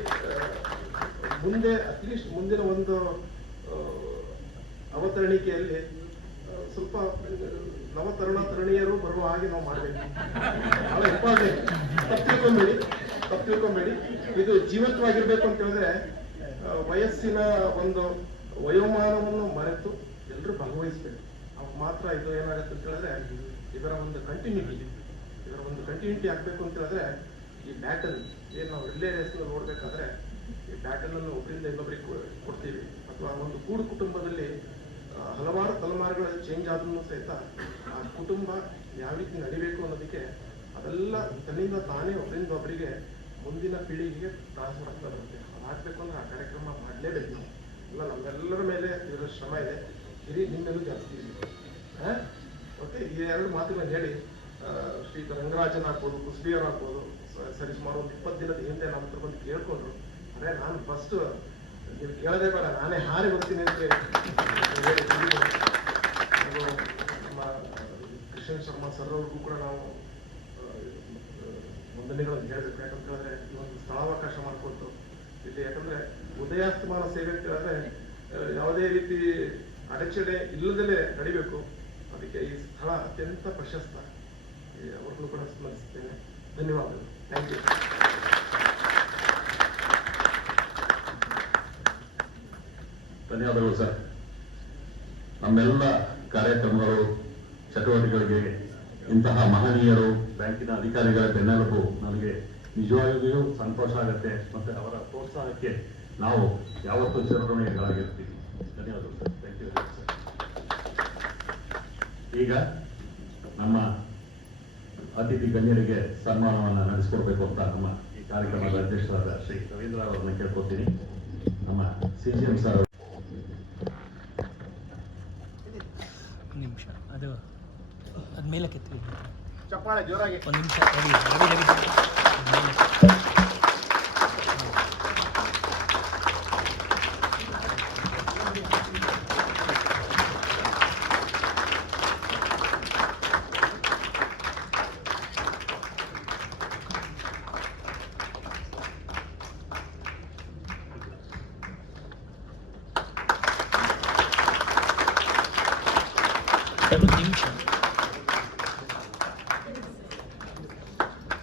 ಮುಂದೆ ಅಟ್ಲೀಸ್ಟ್ ಮುಂದಿನ ಒಂದು ಅವತರಣಿಕೆಯಲ್ಲಿ ಸ್ವಲ್ಪ ತರುಣಿಯರು ಬರುವ ಹಾಗೆ ನಾವು ಮಾಡಬೇಕು. ಬಹಳ ಇಂಪಾರ್ಟೆಂಟ್. ತಪ್ಪು ತಿಳ್ಕೊಂಬೇಡಿ. ಇದು ಜೀವಂತವಾಗಿರ್ಬೇಕು ಅಂತ ಹೇಳಿದ್ರೆ ವಯಸ್ಸಿನ ಒಂದು ವಯೋಮಾನವನ್ನು ಮರೆತು ಎಲ್ಲರೂ ಭಾಗವಹಿಸ್ಬೇಕು. ಅವಾಗ ಮಾತ್ರ ಇದು ಏನಾಗುತ್ತೆ ಅಂತ ಹೇಳಿದ್ರೆ ಇದರ ಒಂದು ಕಂಟಿನ್ಯೂಟಿ ಆಗ್ಬೇಕು ಅಂತ ಹೇಳಿದ್ರೆ ಈ ಬ್ಯಾಟನ್ ಏನು ನಾವು ರಿಲೇ ರೇಸ್ನಲ್ಲಿ ನೋಡ್ಬೇಕಾದ್ರೆ ಈ ಬ್ಯಾಟನ್ ಅನ್ನು ಒಬ್ಬರಿಂದ ಇನ್ನೊಬ್ಬರಿಗೆ ಕೊಡ್ತೀವಿ. ಅಥವಾ ಒಂದು ಕೂಡು ಕುಟುಂಬದಲ್ಲಿ ಹಲವಾರು ತಲೆಮಾರುಗಳು ಚೇಂಜ್ ಆದ್ರೂ ಸಹಿತ ಆ ಕುಟುಂಬ ಯಾವ ರೀತಿ ನಡಿಬೇಕು ಅನ್ನೋದಕ್ಕೆ ಅದೆಲ್ಲ ತನ್ನಿಂದ ತಾನೇ ಒಬ್ಬರಿಂದ ಒಬ್ಬರಿಗೆ ಮುಂದಿನ ಪೀಳಿಗೆಗೆ ಟ್ರಾನ್ಸ್ಫರ್ ಆಗ್ತಾ ಬರುತ್ತೆ. ಅದಾಗಬೇಕು ಅಂದ್ರೆ ಆ ಕಾರ್ಯಕ್ರಮ ಮಾಡಲೇಬೇಕು. ಇಲ್ಲ, ನಮ್ಮೆಲ್ಲರ ಮೇಲೆ ಇದರ ಶ್ರಮ ಇದೆ. ನಿಮ್ಮೆಲ್ಲೂ ಜಾಸ್ತಿ ಇದೆ. ಮತ್ತೆ ಈ ಎರಡು ಮಾತುಗಳನ್ನು ಹೇಳಿ ಶ್ರೀ ರಂಗರಾಜನ್ ಆಗ್ಬೋದು, ಕುಸ್ಬಿಯರ್ ಆಗ್ಬೋದು, ಸರಿಸುಮಾರು ಒಂದು 20 ದಿನದ ಹಿಂದೆ ನಮ್ಮ ಹತ್ರ ಬಂದು ಕೇಳ್ಕೊಂಡ್ರು. ಅದೇ ನಾನು ಫಸ್ಟ್ ನೀವು ಕೇಳದೆ ಬೇಡ, ನಾನೇ ಹಾರಿ ಬರ್ತೀನಿ ಅಂತ ಹೇಳಿ. ನಮ್ಮ ಕಿಶನ್ ಶರ್ಮಾ ಸರ್ ಅವ್ರಿಗೂ ಕೂಡ ನಾವು ವಂದನೆಗಳನ್ನು ಹೇಳಬೇಕು. ಯಾಕಂತ ಹೇಳಿದ್ರೆ ಈ ಒಂದು ಸ್ಥಳಾವಕಾಶ ಮಾಡಿಕೊಟ್ಟು ಇಲ್ಲಿ, ಯಾಕಂದ್ರೆ ಉದಯಾಸ್ತಮಾನ ಸೇವೆ ಅಂತ ಹೇಳಿದ್ರೆ ಯಾವುದೇ ರೀತಿ ಅಡಚಣೆ ಇಲ್ಲದಲೇ ನಡಿಬೇಕು. ಅದಕ್ಕೆ ಈ ಸ್ಥಳ ಅತ್ಯಂತ ಪ್ರಶಸ್ತ. ಅವ್ರಿಗೂ ಕೂಡ ಸ್ಮರಿಸುತ್ತೇನೆ. ಧನ್ಯವಾದಗಳು. Thank you. ಧನ್ಯವಾದಗಳು ಸರ್. ನಮ್ಮೆಲ್ಲ ಕಾರ್ಯಕ್ರಮಗಳು, ಚಟುವಟಿಕೆಗಳಿಗೆ ಇಂತಹ ಮಹನೀಯರು, ಬ್ಯಾಂಕಿನ ಅಧಿಕಾರಿಗಳ ಬೆನ್ನೆಲುಬು ನನಗೆ ನಿಜವಾಗಿಯೂ ಸಂತೋಷ ಆಗುತ್ತೆ. ಮತ್ತೆ ಅವರ ಪ್ರೋತ್ಸಾಹಕ್ಕೆ ನಾವು ಯಾವತ್ತೂ ಚಿರಋಣಿಗಳಾಗಿರ್ತೀವಿ. ಧನ್ಯವಾದಗಳು ಸರ್. Thank you sir. ಈಗ ನಮ್ಮ ಅತಿಥಿ ಗಣ್ಯರಿಗೆ ಸನ್ಮಾನವನ್ನು ನಡೆಸಿಕೊಡ್ಬೇಕು ಅಂತ ನಮ್ಮ ಈ ಕಾರ್ಯಕ್ರಮದ ಅಧ್ಯಕ್ಷರಾದ ಶ್ರೀ ರವೀಂದ್ರ ಅವರನ್ನ ಕೇಳ್ಕೊತೀನಿ. ನಮ್ಮ CGM ಸರ್ ನಿಮಿಷ ಅದು ಮೇಲಕ್ಕೆ ಚಪ್ಪಾಳೆ ಜೋರಾಗಿ. ಒಂದು ನಿಮಿಷ ರವಿ ಒಂದು ನಿಮಿಷ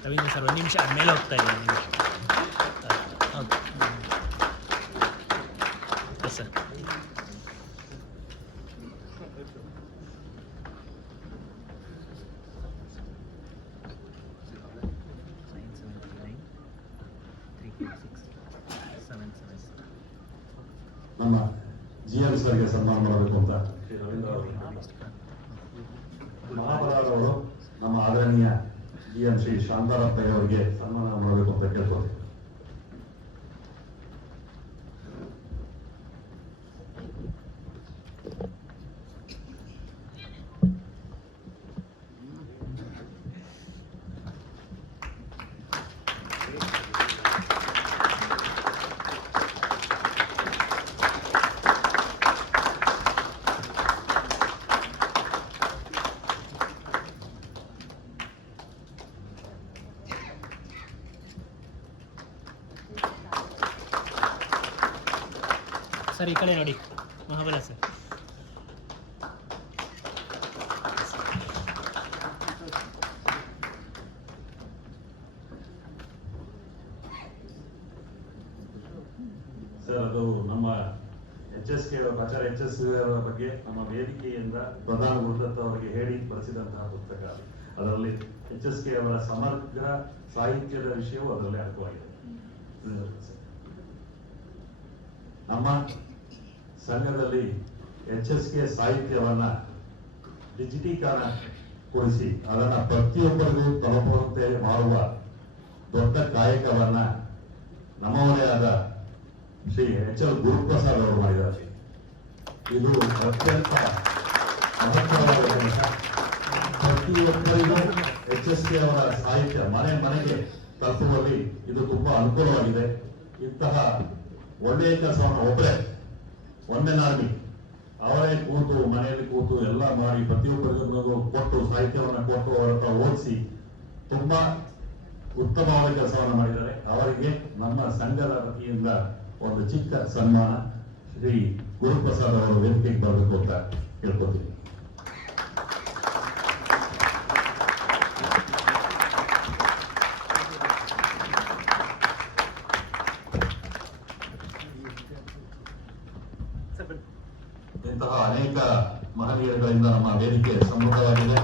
ರವೀಂದ್ರ ಸರ್ ಒಂದು ನಿಮಿಷ ಮೇಲೆ ಹೋಗ್ತಾ ಇದೆ ಹೌದು ಎಸ್ ಸರ್ ನಮ್ಮ GM ಸರ್ಗೆ ಸನ್ಮಾನ ಮಾಡಬೇಕು ಅಂತ ಶ್ರೀ ರವೀಂದ್ರ ಅವರು ಮಹಾಬಲಾರವರು ನಮ್ಮ ಆದರಣೀಯ GM ಶ್ರೀ ಶಾಂತಾರಪ್ಪಯ್ಯ ಅವರಿಗೆ ಸನ್ಮಾನ ಮಾಡಬೇಕು ಅಂತ ಕೇಳ್ಕೊಳ್ತೀವಿ. ಸರ್ ಈ ಕಡೆ ನೋಡಿ ಮಹಾಬಲ ಸರ್ ಸರ್ ಅದು ನಮ್ಮ HSK ಆಚಾರ್ಯ HSK ಅವರ ಬಗ್ಗೆ ನಮ್ಮ ವೇದಿಕೆಯಿಂದ ಪ್ರಧಾನ ಗುರುದತ್ತ ಅವರಿಗೆ ಹೇಳಿ ಬರೆಸಿದಂತಹ ಪುಸ್ತಕ. ಅದರಲ್ಲಿ HSK ಅವರ ಸಮಗ್ರ ಸಾಹಿತ್ಯದ ವಿಷಯವು ಅದರಲ್ಲಿ ಅಡಕವಾಗಿದೆ. ನಮ್ಮ ಸಂಘದಲ್ಲಿ HSK ಸಾಹಿತ್ಯವನ್ನ ಡಿಜಿಟೀಕರಣಗೊಳಿಸಿ ಅದನ್ನ ಪ್ರತಿಯೊಬ್ಬರಿಗೂ ತಲುಪುವಂತೆ ಮಾಡುವ ದೊಡ್ಡ ಕಾಯಕವನ್ನ ನಮ್ಮವರೇ ಆದ ಶ್ರೀ HL ಗುರುಪ್ರಸಾದ್ ಅವರು ಮಾಡಿದ್ದಾರೆ. ಇದು ಅತ್ಯಂತ ಮಹತ್ವವಾದ ಕೆಲಸ. ಪ್ರತಿಯೊಬ್ಬರಿಗೂ HSK ಅವರ ಸಾಹಿತ್ಯ ಮನೆ ಮನೆಗೆ ತಲುಪುವಲ್ಲಿ ಇದು ತುಂಬಾ ಅನುಕೂಲವಾಗಿದೆ. ಇಂತಹ ಒಳ್ಳೆಯ ಕೆಲಸವನ್ನು ಒಬ್ಬರೇ ಒಂದೇ ಆರ್ಮಿ ಅವರೇ ಕೂತು ಮನೆಯಲ್ಲಿ ಕೂತು ಎಲ್ಲ ಮಾಡಿ ಪ್ರತಿಯೊಬ್ಬರಿಗೂ ಕೊಟ್ಟು ಸಾಹಿತ್ಯವನ್ನು ಕೊಟ್ಟು ಅವರ ಓದಿಸಿ ತುಂಬಾ ಉತ್ತಮವಾದ ಕೆಲಸವನ್ನು ಮಾಡಿದ್ದಾರೆ. ಅವರಿಗೆ ನಮ್ಮ ಸಂಘದ ವತಿಯಿಂದ ಒಂದು ಚಿಕ್ಕ ಸನ್ಮಾನ ಶ್ರೀ ಗುರುಪ್ರಸಾದ್ ಅವರು ವೇದಿಕೆಗೆ ಬರಬೇಕು ಅಂತ ಕೇಳ್ಕೊತೀವಿ. ಇಂತಹ ಅನೇಕ ಮಹನೀಯರುಗಳಿಂದ ನಮ್ಮ ವೇದಿಕೆ ಸಮೃದ್ಧವಾಗಿದೆ.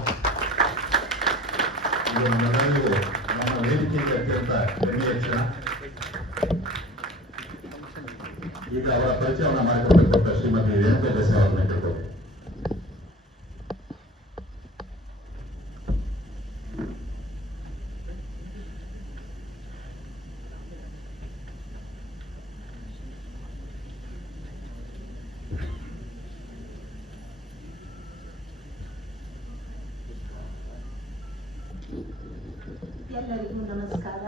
ಇದು ನಮ್ಮೆಲ್ಲರಿಗೂ ನಮ್ಮ ವೇದಿಕೆಗೆ ಅತ್ಯಂತ ಹೆಮ್ಮೆಯ ಕ್ಷಣ. ಈಗ ಅವರ ಪರಿಚಯವನ್ನು ಮಾಡಿಕೊಡಬೇಕು ಶ್ರೀಮತಿ ರೇಣುಕಾ ದೇಸಾಯಿ ಅವರನ್ನ ಕೇಳ್ಬೋದು. ಎಲ್ಲರಿಗೂ ನಮಸ್ಕಾರ.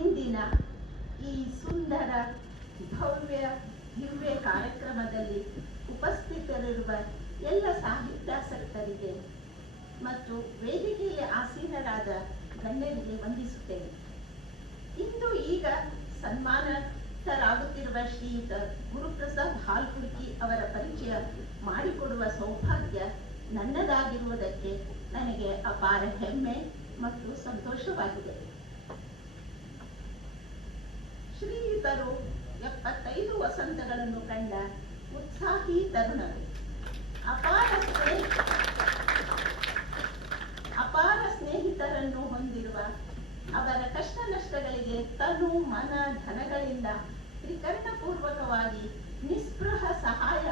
ಇಂದಿನ ಈ ಸುಂದರ ಭವ್ಯ ದಿವ್ಯ ಕಾರ್ಯಕ್ರಮದಲ್ಲಿ ಉಪಸ್ಥಿತರಿರುವ ಎಲ್ಲ ಸಾಹಿತ್ಯಾಸಕ್ತರಿಗೆ ಮತ್ತು ವೇದಿಕೆಯಲ್ಲಿ ಆಸೀನರಾದ ಗಣ್ಯರಿಗೆ ವಂದಿಸುತ್ತೇನೆ. ಇಂದು ಈಗ ಸನ್ಮಾನಿತರಾಗುತ್ತಿರುವ ಶ್ರೀಯುತ ಗುರುಪ್ರಸಾದ್ ಹಾಲ್ಕುರ್ಕಿ ಅವರ ಪರಿಚಯ ಮಾಡಿಕೊಡುವ ಸೌಭಾಗ್ಯ ನನ್ನದಾಗಿರುವುದಕ್ಕೆ ನನಗೆ ಅಪಾರ ಹೆಮ್ಮೆ ಮತ್ತು ಸಂತೋಷವಾಗಿದೆ. ಶ್ರೀಯುತರು 75 ವಸಂತಗಳನ್ನು ಕಂಡ ಉತ್ಸಾಹಿ ತರುಣರು. ಅಪಾರ ಸ್ನೇಹಿತರನ್ನು ಹೊಂದಿರುವ ಅವರ ಕಷ್ಟ ನಷ್ಟಗಳಿಗೆ ತನು ಮನ ಧನಗಳಿಂದ ತ್ರಿಕರಣಪೂರ್ವಕವಾಗಿ ನಿಸ್ಪೃಹ ಸಹಾಯ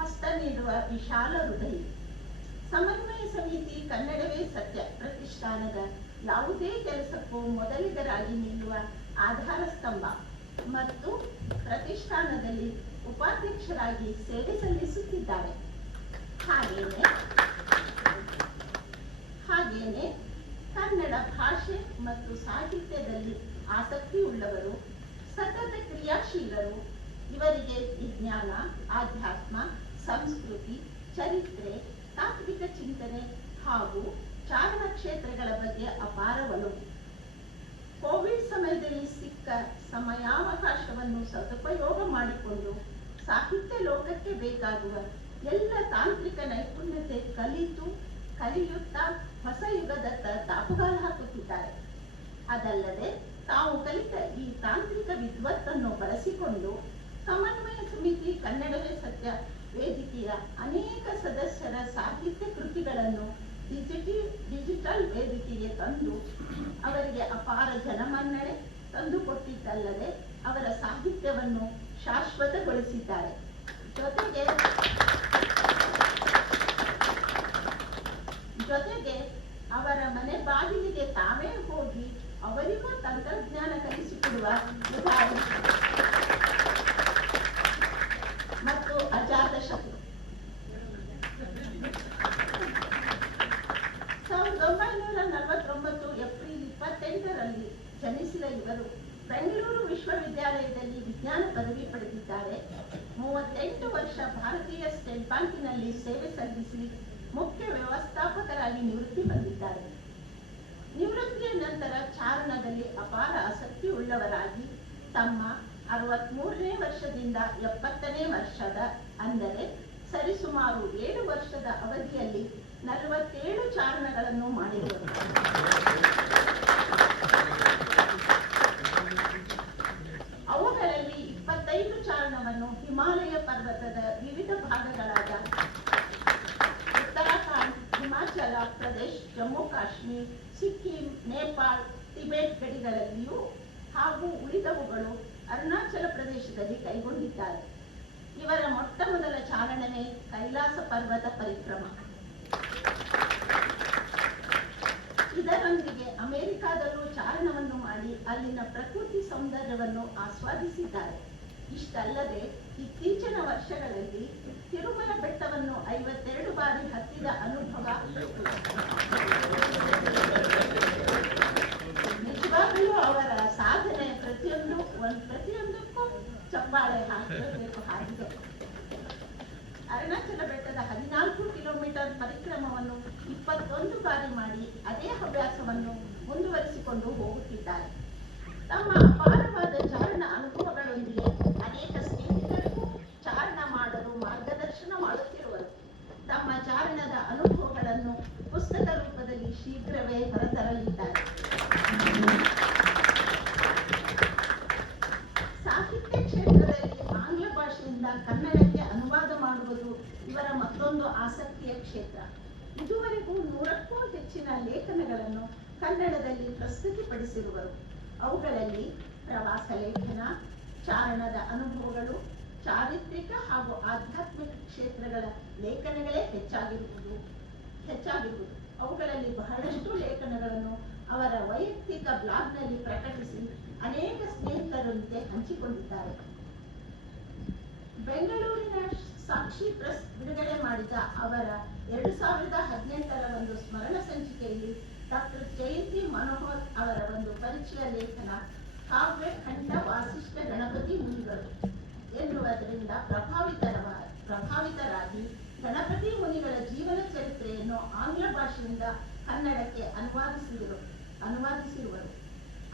ಹಸ್ತ ನೀಡುವ ವಿಶಾಲ ಹೃದಯ. ಸಮನ್ವಯ ಸಮಿತಿ ಕನ್ನಡವೇ ಸತ್ಯ ಪ್ರತಿಷ್ಠಾನದ ಯಾವುದೇ ಕೆಲಸಕ್ಕೂ ಮೊದಲಿಗರಾಗಿ ನಿಲ್ಲುವ ಆಧಾರ ಸ್ತಂಭ ಮತ್ತು ಪ್ರತಿಷ್ಠಾನದಲ್ಲಿ ಉಪಾಧ್ಯಕ್ಷರಾಗಿ ಸೇವೆ ಸಲ್ಲಿಸುತ್ತಿದ್ದಾರೆ. ಹಾಗೆಯೇ ಹಾಗೇನೆ ಕನ್ನಡ ಭಾಷೆ ಮತ್ತು ಸಾಹಿತ್ಯದಲ್ಲಿ ಆಸಕ್ತಿ ಉಳ್ಳವರು, ಸತತ ಕ್ರಿಯಾಶೀಲರು. ಇವರಿಗೆ ವಿಜ್ಞಾನ, ಆಧ್ಯಾತ್ಮ, ಸಂಸ್ಕೃತಿ, ಚರಿತ್ರೆ, ತಾತ್ವಿಕ ಚಿಂತನೆ ಹಾಗೂ ಚಾರಣ ಕ್ಷೇತ್ರಗಳ ಬಗ್ಗೆ ಅಪಾರ ಒಲವು. ಕೋವಿಡ್ ಸಮಯದಲ್ಲಿ ಸಿಕ್ಕ ಸಮಯಾವಕಾಶವನ್ನು ಸದುಪಯೋಗ ಮಾಡಿಕೊಂಡು ಸಾಹಿತ್ಯ ಲೋಕಕ್ಕೆ ಬೇಕಾಗುವ ಎಲ್ಲ ತಾಂತ್ರಿಕ ನೈಪುಣ್ಯತೆ ಕಲಿಯುತ್ತಾ ಹೊಸ ಯುಗದತ್ತ ದಾಪುಗಾಲ ಹಾಕುತ್ತಿದ್ದಾರೆ. ಅದಲ್ಲದೆ ತಾವು ಕಲಿತ ಈ ತಾಂತ್ರಿಕ ವಿದ್ವತ್ತನ್ನು ಬಳಸಿಕೊಂಡು ಸಮನ್ವಯ ಸಮಿತಿ ಕನ್ನಡವೇ ಸತ್ಯ ವೇದಿಕೆಯ ಅನೇಕ ಸದಸ್ಯರ ಸಾಹಿತ್ಯ ಕೃತಿಗಳನ್ನು ಡಿಜಿಟಲ್ ವೇದಿಕೆಗೆ ತಂದು ಅವರಿಗೆ ಅಪಾರ ಜನಮನ್ನಣೆ ತಂದುಕೊಟ್ಟಿದ್ದಲ್ಲದೆ ಅವರ ಸಾಹಿತ್ಯವನ್ನು ಶಾಶ್ವತಗೊಳಿಸಿದ್ದಾರೆ. ಜೊತೆಗೆ ಅವರ ಮನೆ ಬಾಗಿಲಿಗೆ ತಾವೇ ಹೋಗಿ ಅವರಿಗೂ ತಂತ್ರಜ್ಞಾನ ಕಲಿಸಿಕೊಡುವ ಉದಾಹರಣೆ ಮತ್ತು ಅಜಾತ ಶತ್ರು. 1949 ಏಪ್ರಿಲ್ 28ರಲ್ಲಿ ಜನಿಸಿದ ಇವರು ಬೆಂಗಳೂರು ವಿಶ್ವವಿದ್ಯಾಲಯದಲ್ಲಿ ವಿಜ್ಞಾನ ಪದವಿ ಪಡೆದಿದ್ದಾರೆ. 38 ವರ್ಷ ಭಾರತೀಯ ಸ್ಟೇಟ್ ಬ್ಯಾಂಕಿನಲ್ಲಿ ಸೇವೆ ಸಲ್ಲಿಸಿ ಮುಖ್ಯ ವ್ಯವಸ್ಥಾಪಕರಾಗಿ ನಿವೃತ್ತಿ ಹೊಂದಿದ್ದಾರೆ. ನಿವೃತ್ತಿಯ ನಂತರ ಚಾರಣದಲ್ಲಿ ಅಪಾರ ಆಸಕ್ತಿ ಉಳ್ಳವರಾಗಿ ತಮ್ಮ 63ನೇ ವರ್ಷದಿಂದ 70ನೇ ವರ್ಷದ ಅಂದರೆ ಸರಿಸುಮಾರು 7 ವರ್ಷದ ಅವಧಿಯಲ್ಲಿ 47 ಚಾರಣಗಳನ್ನು ಮಾಡಿದರು. ಅವುಗಳಲ್ಲಿ 25 ಚಾರಣವನ್ನು ಹಿಮಾಲಯ ಪರ್ವತದ ವಿವಿಧ ಭಾಗಗಳಾದ ಉತ್ತರಾಖಂಡ್, ಹಿಮಾಚಲ ಪ್ರದೇಶ, ಜಮ್ಮು ಕಾಶ್ಮೀರ, ಸಿಕ್ಕಿಂ, ನೇಪಾಳ, ಟಿಬೆಟ್ ಗಡಿಗಳಲ್ಲಿಯೂ ಹಾಗೂ ಉಳಿದವುಗಳು ಅರುಣಾಚಲ ಪ್ರದೇಶದಲ್ಲಿ ಕೈಗೊಂಡಿದ್ದಾರೆ. ಇವರ ಮೊಟ್ಟ ಮೊದಲ ಚಾರಣವೇ ಕೈಲಾಸ ಪರ್ವತ ಪರಿಕ್ರಮ. ಇದರೊಂದಿಗೆ ಅಮೆರಿಕಾದಲ್ಲೂ ಚಾರಣವನ್ನು ಮಾಡಿ ಅಲ್ಲಿನ ಪ್ರಕೃತಿ ಸೌಂದರ್ಯವನ್ನು ಆಸ್ವಾದಿಸಿದ್ದಾರೆ. ಇಷ್ಟಲ್ಲದೆ ಇತ್ತೀಚಿನ ವರ್ಷಗಳಲ್ಲಿ ತಿರುಮಲ ಬೆಟ್ಟವನ್ನು 52 ಬಾರಿ ಹತ್ತಿದ ಅನುಭವ. ನಿಜವಾಗಲೂ ಅವರ ಸಾಧನೆ ಪ್ರತಿಯೊಂದಕ್ಕೂ ಚಪ್ಪಾಳೆ ಹಾಕಬೇಕು. ಹಾಗೆ ಅರುಣಾಚಲ ಬೆಟ್ಟದ 14 ಕಿಲೋಮೀಟರ್ ಪರಿಕ್ರಮವನ್ನು 21 ಬಾರಿ ಮಾಡಿ ಅದೇ ಹವ್ಯಾಸವನ್ನು ಮುಂದುವರಿಸಿಕೊಂಡು ಹೋಗುತ್ತಿದ್ದಾರೆ. ತಮ್ಮ ಅಪಾರವಾದ ಚಾರಣ ಅನುಭವಗಳೊಂದಿಗೆ ಅನೇಕ ಸ್ನೇಹಿತರಿಗೂ ಚಾರಣ ಮಾಡಲು ಮಾರ್ಗದರ್ಶನ ಮಾಡುತ್ತಿರುವರು. ತಮ್ಮ ಚಾರಣದ ಅನುಭವಗಳನ್ನು ಪುಸ್ತಕ ರೂಪದಲ್ಲಿ ಶೀಘ್ರವೇ ಹೊರತರಲಿದ್ದಾರೆ. ಸಾಹಿತ್ಯ ಕ್ಷೇತ್ರದಲ್ಲಿ ಆಂಗ್ಲ ಭಾಷೆಯಿಂದ ಕನ್ನಡಕ್ಕೆ ಅನುವಾದ ಮಾಡುವುದು ಇವರ ಮತ್ತೊಂದು ಆಸಕ್ತಿಯ ಕ್ಷೇತ್ರ. ಇದುವರೆಗೂ 100ಕ್ಕೂ ಹೆಚ್ಚಿನ ಲೇಖನಗಳನ್ನು ಕನ್ನಡದಲ್ಲಿ ಪ್ರಸ್ತುತಿಪಡಿಸಿರುವರು. ಅವುಗಳಲ್ಲಿ ಪ್ರವಾಸ ಲೇಖನ, ಚಾರಣದ ಅನುಭವಗಳು, ಚಾರಿತ್ರಿಕ ಹಾಗೂ ಆಧ್ಯಾತ್ಮಿಕ ಕ್ಷೇತ್ರಗಳ ಲೇಖನಗಳೇ ಹೆಚ್ಚಾಗಿರುವುದು. ಅವುಗಳಲ್ಲಿ ಬಹಳಷ್ಟು ಲೇಖನಗಳನ್ನು ಅವರ ವೈಯಕ್ತಿಕ ಬ್ಲಾಗ್ನಲ್ಲಿ ಪ್ರಕಟಿಸಿ ಅನೇಕ ಸ್ನೇಹಿತರೊಂದಿಗೆ ಹಂಚಿಕೊಂಡಿದ್ದಾರೆ. ಬೆಂಗಳೂರಿನ ಸಾಕ್ಷಿ ಪ್ರೆಸ್ ಬಿಡುಗಡೆ ಮಾಡಿದ ಅವರ 2018ರ ಒಂದು ಸ್ಮರಣ ಸಂಚಿಕೆಯಲ್ಲಿ ಡಾಕ್ಟರ್ ಜಯಂತಿ ಮನೋಹರ್ ಅವರ ಒಂದು ಪರಿಚಯ ಲೇಖನ ಕಾವ್ಯ ಖಂಡ ವಾಸಿಷ್ಠ ಗಣಪತಿ ಮುನಿಗಳು ಎನ್ನುವುದರಿಂದ ಪ್ರಭಾವಿತರಾಗಿ ಗಣಪತಿ ಮುನಿಗಳ ಜೀವನ ಚರಿತ್ರೆಯನ್ನು ಆಂಗ್ಲ ಭಾಷೆಯಿಂದ ಕನ್ನಡಕ್ಕೆ ಅನುವಾದಿಸಿರುವರು.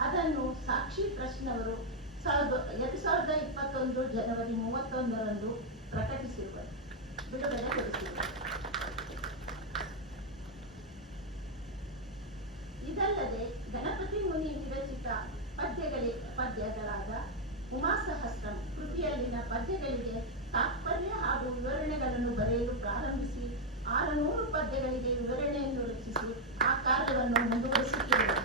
ಅದನ್ನು ಸಾಕ್ಷಿ ಟ್ರಸ್ಟ್ನವರು 2021 ಜನವರಿ 31ರಂದು ಬಿಡುಗಡೆಗೊಳಿಸಿದರು. ಇದಲ್ಲದೆ ಗಣಪತಿ ಮುನಿ ವಿರಚಿತ ಪದ್ಯಗಳಾದ ಉಮಾಸಹಸ್ರಂ ಕೃತಿಯಲ್ಲಿನ ಪದ್ಯಗಳಿಗೆ ತಾತ್ಪರ್ಯ ಹಾಗೂ ವಿವರಣೆಗಳನ್ನು ಬರೆಯಲು ಪ್ರಾರಂಭಿಸಿ 600 ಪದ್ಯಗಳಿಗೆ ವಿವರಣೆಯನ್ನು ರಚಿಸಿ ಆ ಕಾರ್ಯವನ್ನು ಮುಂದುವರಿಸುತ್ತಿರುವರು.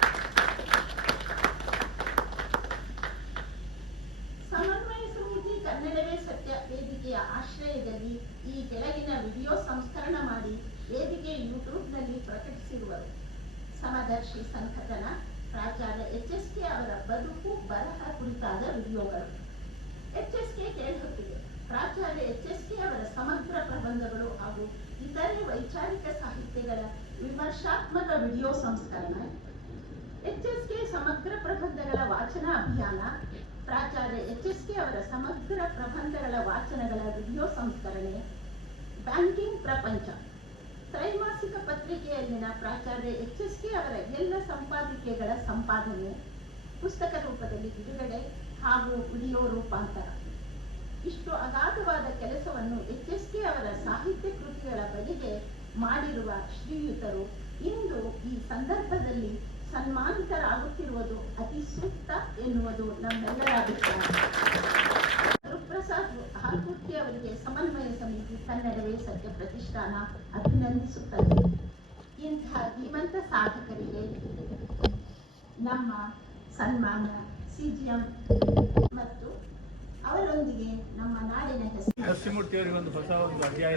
ಸಮನ್ವಯ ಸಮಿತಿ ಕನ್ನಡವೇ ಸತ್ಯ ವೇದಿಕೆಯ ಆಶ್ರಯದಲ್ಲಿ ಈ ಕೆಳಗಿನ ವಿಡಿಯೋ ಸಂಸ್ಕರಣ ಮಾಡಿ ವೇದಿಕೆ ಯೂಟ್ಯೂಬ್ನಲ್ಲಿ ಪ್ರಕಟಿಸಿರುವರು. ಸಮದರ್ಶಿ ಸಂಕಥನ ಪ್ರಾಚಾರ್ಯ HSK ಅವರ ಬದುಕು ಬರಹ ಕುರಿತಾದ ವಿಡಿಯೋಗಳು. HSK ಕೇಳುತ್ತಿದೆ. ಪ್ರಾಚಾರ್ಯ HSK ಅವರ ಸಮಗ್ರ ಪ್ರಬಂಧಗಳು ಹಾಗೂ ಇತರೆ ವೈಚಾರಿಕ ಸಾಹಿತ್ಯಗಳ ವಿಮರ್ಶಾತ್ಮಕ ವಿಡಿಯೋ ಸಂಸ್ಕರಣೆ, HSK ಸಮಗ್ರ ಪ್ರಬಂಧಗಳ ವಾಚನ ಅಭಿಯಾನ, ಪ್ರಾಚಾರ್ಯ HSK ಅವರ ಸಮಗ್ರ ಪ್ರಬಂಧಗಳ ವಾಚನಗಳ ವಿಡಿಯೋ ಸಂಸ್ಕರಣೆ, ಬ್ಯಾಂಕಿಂಗ್ ಪ್ರಪಂಚ, ತ್ರೈಮಾಸಿಕ ಪತ್ರಿಕೆಯಲ್ಲಿನ ಪ್ರಾಚಾರ್ಯ HSK ಅವರ ಎಲ್ಲ ಸಂಪಾದಕೀಯಗಳ ಸಂಪಾದನೆ, ಪುಸ್ತಕ ರೂಪದಲ್ಲಿ ಬಿಡುಗಡೆ ಹಾಗೂ ವಿಡಿಯೋ ರೂಪಾಂತರ. ಇಷ್ಟು ಅಗಾಧವಾದ ಕೆಲಸವನ್ನು HSK ಅವರ ಸಾಹಿತ್ಯ ಕೃತಿಗಳ ಬಗೆಗೆ ಮಾಡಿರುವ ಶ್ರೀಯುತರು ಇಂದು ಈ ಸಂದರ್ಭದಲ್ಲಿ ಸನ್ಮಾನಿತರಾಗುತ್ತಿರುವುದು ಅತಿ ಸೂಕ್ತ ಎನ್ನುವುದು ನಮ್ಮೆಲ್ಲರ ಅಭಿಪ್ರಾಯ. ಗುರುಪ್ರಸಾದ್ ಹಾರ್ಕುರ್ತಿ ಅವರಿಗೆ ಸಮನ್ವಯ ಸಮಿತಿ ಕನ್ನಡವೇ ಸತ್ಯ ಪ್ರತಿಷ್ಠಾನ ಅಭಿನಂದಿಸುತ್ತದೆ. ಇಂತಹ ಧೀಮಂತ ಸಾಧಕರಿಗೆ ನಮ್ಮ ಸನ್ಮಾನ CGM ಮತ್ತು ಅವರೊಂದಿಗೆ ನಮ್ಮ ನಾಡಿನ ಹೆಸರು ನರಸಿಂಹಮೂರ್ತಿ ಅವರಿಗೆ ಒಂದು ಹೊಸ ಒಂದು ಅಧ್ಯಾಯ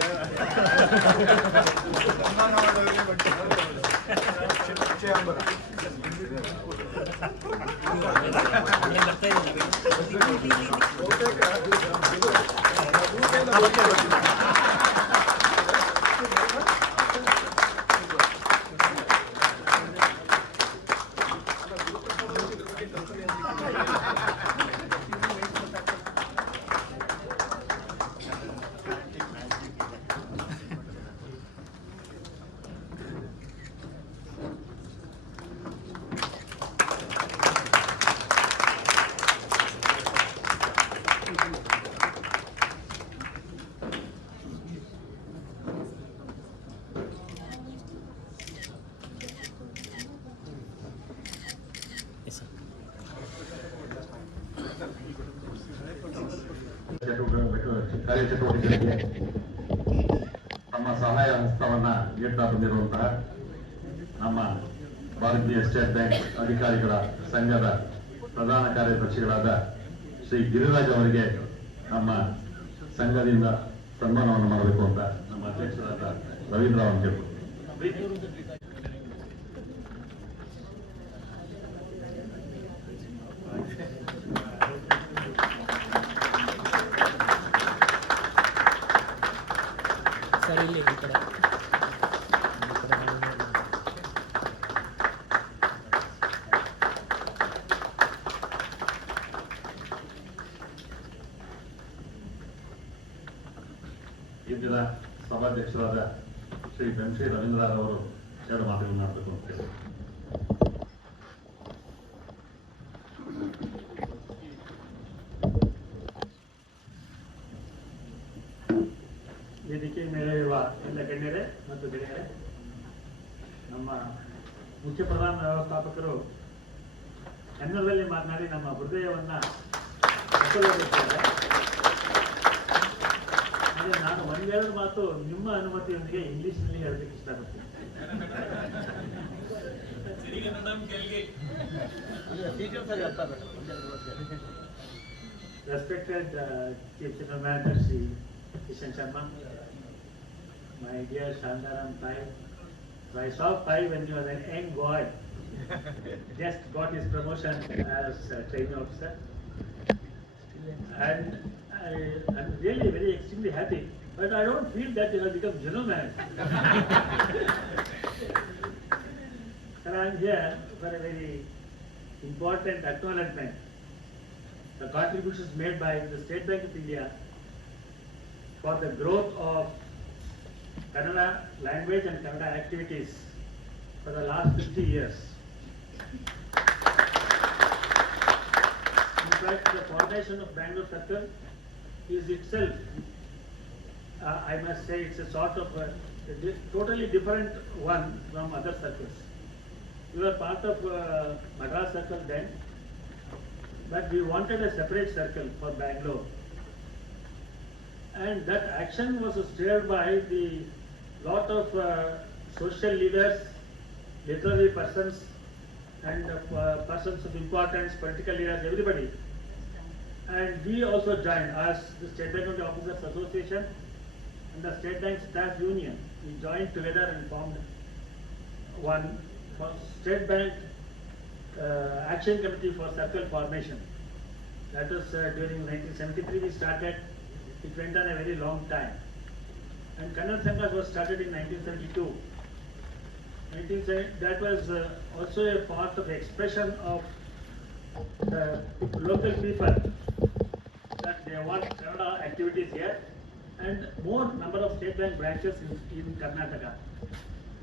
ಕಾರ್ಯಚಟುವಟಿಕೆಗಳಿಗೆ ತಮ್ಮ ಸಹಾಯ ಹಸ್ತವನ್ನ ನೀಡ್ತಾ ಬಂದಿರುವಂತಹ ನಮ್ಮ ಭಾರತೀಯ ಸ್ಟೇಟ್ ಬ್ಯಾಂಕ್ ಅಧಿಕಾರಿಗಳ ಸಂಘದ ಪ್ರಧಾನ ಕಾರ್ಯದರ್ಶಿಗಳಾದ ಶ್ರೀ ಗಿರಿರಾಜ್ ಅವರಿಗೆ ನಮ್ಮ ಸಂಘದಿಂದ ಸನ್ಮಾನವನ್ನು ಮಾಡಬೇಕು ಅಂತ ನಮ್ಮ ಅಧ್ಯಕ್ಷರಾದ ರವೀಂದ್ರ ಅವರನ್ನು ಕೇಳ್ಕೊಳ್ತೀವಿ. ಸರ್ ಇಲ್ಲಿ ಈ ಕಡೆ ಇಂದಿನ ಸಭಾಧ್ಯಕ್ಷರಾದ ಶ್ರೀ ಶ್ರೀ ರವೀಂದ್ರ ಅವರು ಎರಡು ಮಾತುಗಳನ್ನು ಮಾಡಬೇಕು ಅಂತ ಹೇಳಿ. ವೇದಿಕೆ ಮೇಲೆ ಇರುವ ಎಲ್ಲ ಗಣ್ಯರೇ ಮತ್ತು ಗೆಳೆಯರೇ, ನಮ್ಮ ಮುಖ್ಯ ಪ್ರಧಾನ ವ್ಯವಸ್ಥಾಪಕರು ಕನ್ನಡದಲ್ಲಿ ಮಾತನಾಡಿ ನಮ್ಮ ಹೃದಯವನ್ನ ತಟ್ಟುತ್ತಿದ್ದಾರೆ. ಆದರೆ ನಾನು ಒಂದೆರಡು ಮಾತು ನಿಮ್ಮ ಅನುಮತಿಯೊಂದಿಗೆ ಇಂಗ್ಲಿಷ್ನಲ್ಲಿ ಹೇಳಲಿಕ್ಕೆ ಇಷ್ಟಪಡ್ತೀನಿ. Respected Chief General Manager Sri Kishan Sharma, my dear Shantaram Pai, so I saw Pai when he was a young boy, just got his promotion as training officer, and I'm really very extremely happy, but I don't feel that he has become general manager. And I'm here for a very important acknowledgement. The contributions made by the State Bank of India for the growth of Kannada language and Kannada activities for the last 50 years. In fact, the formation of Bangalore Circle is itself, I must say, it's a sort of a totally different one from other circles. We were part of Madras Circle then, but we wanted a separate circle for Bangalore. And that action was steered by the lot of social leaders, literary persons, and persons of importance, political leaders, everybody. And we also joined as the State Bank of the Officers Association and the State Bank Staff Union. We joined together and formed one for State Bank Action Committee for Circle Formation. That was during 1973 we started. It went on a very long time. And Kannada Sanghas was started in 1972. That was also a part of expression of the local people that they want Kannada activities here and more number of state bank branches in Karnataka.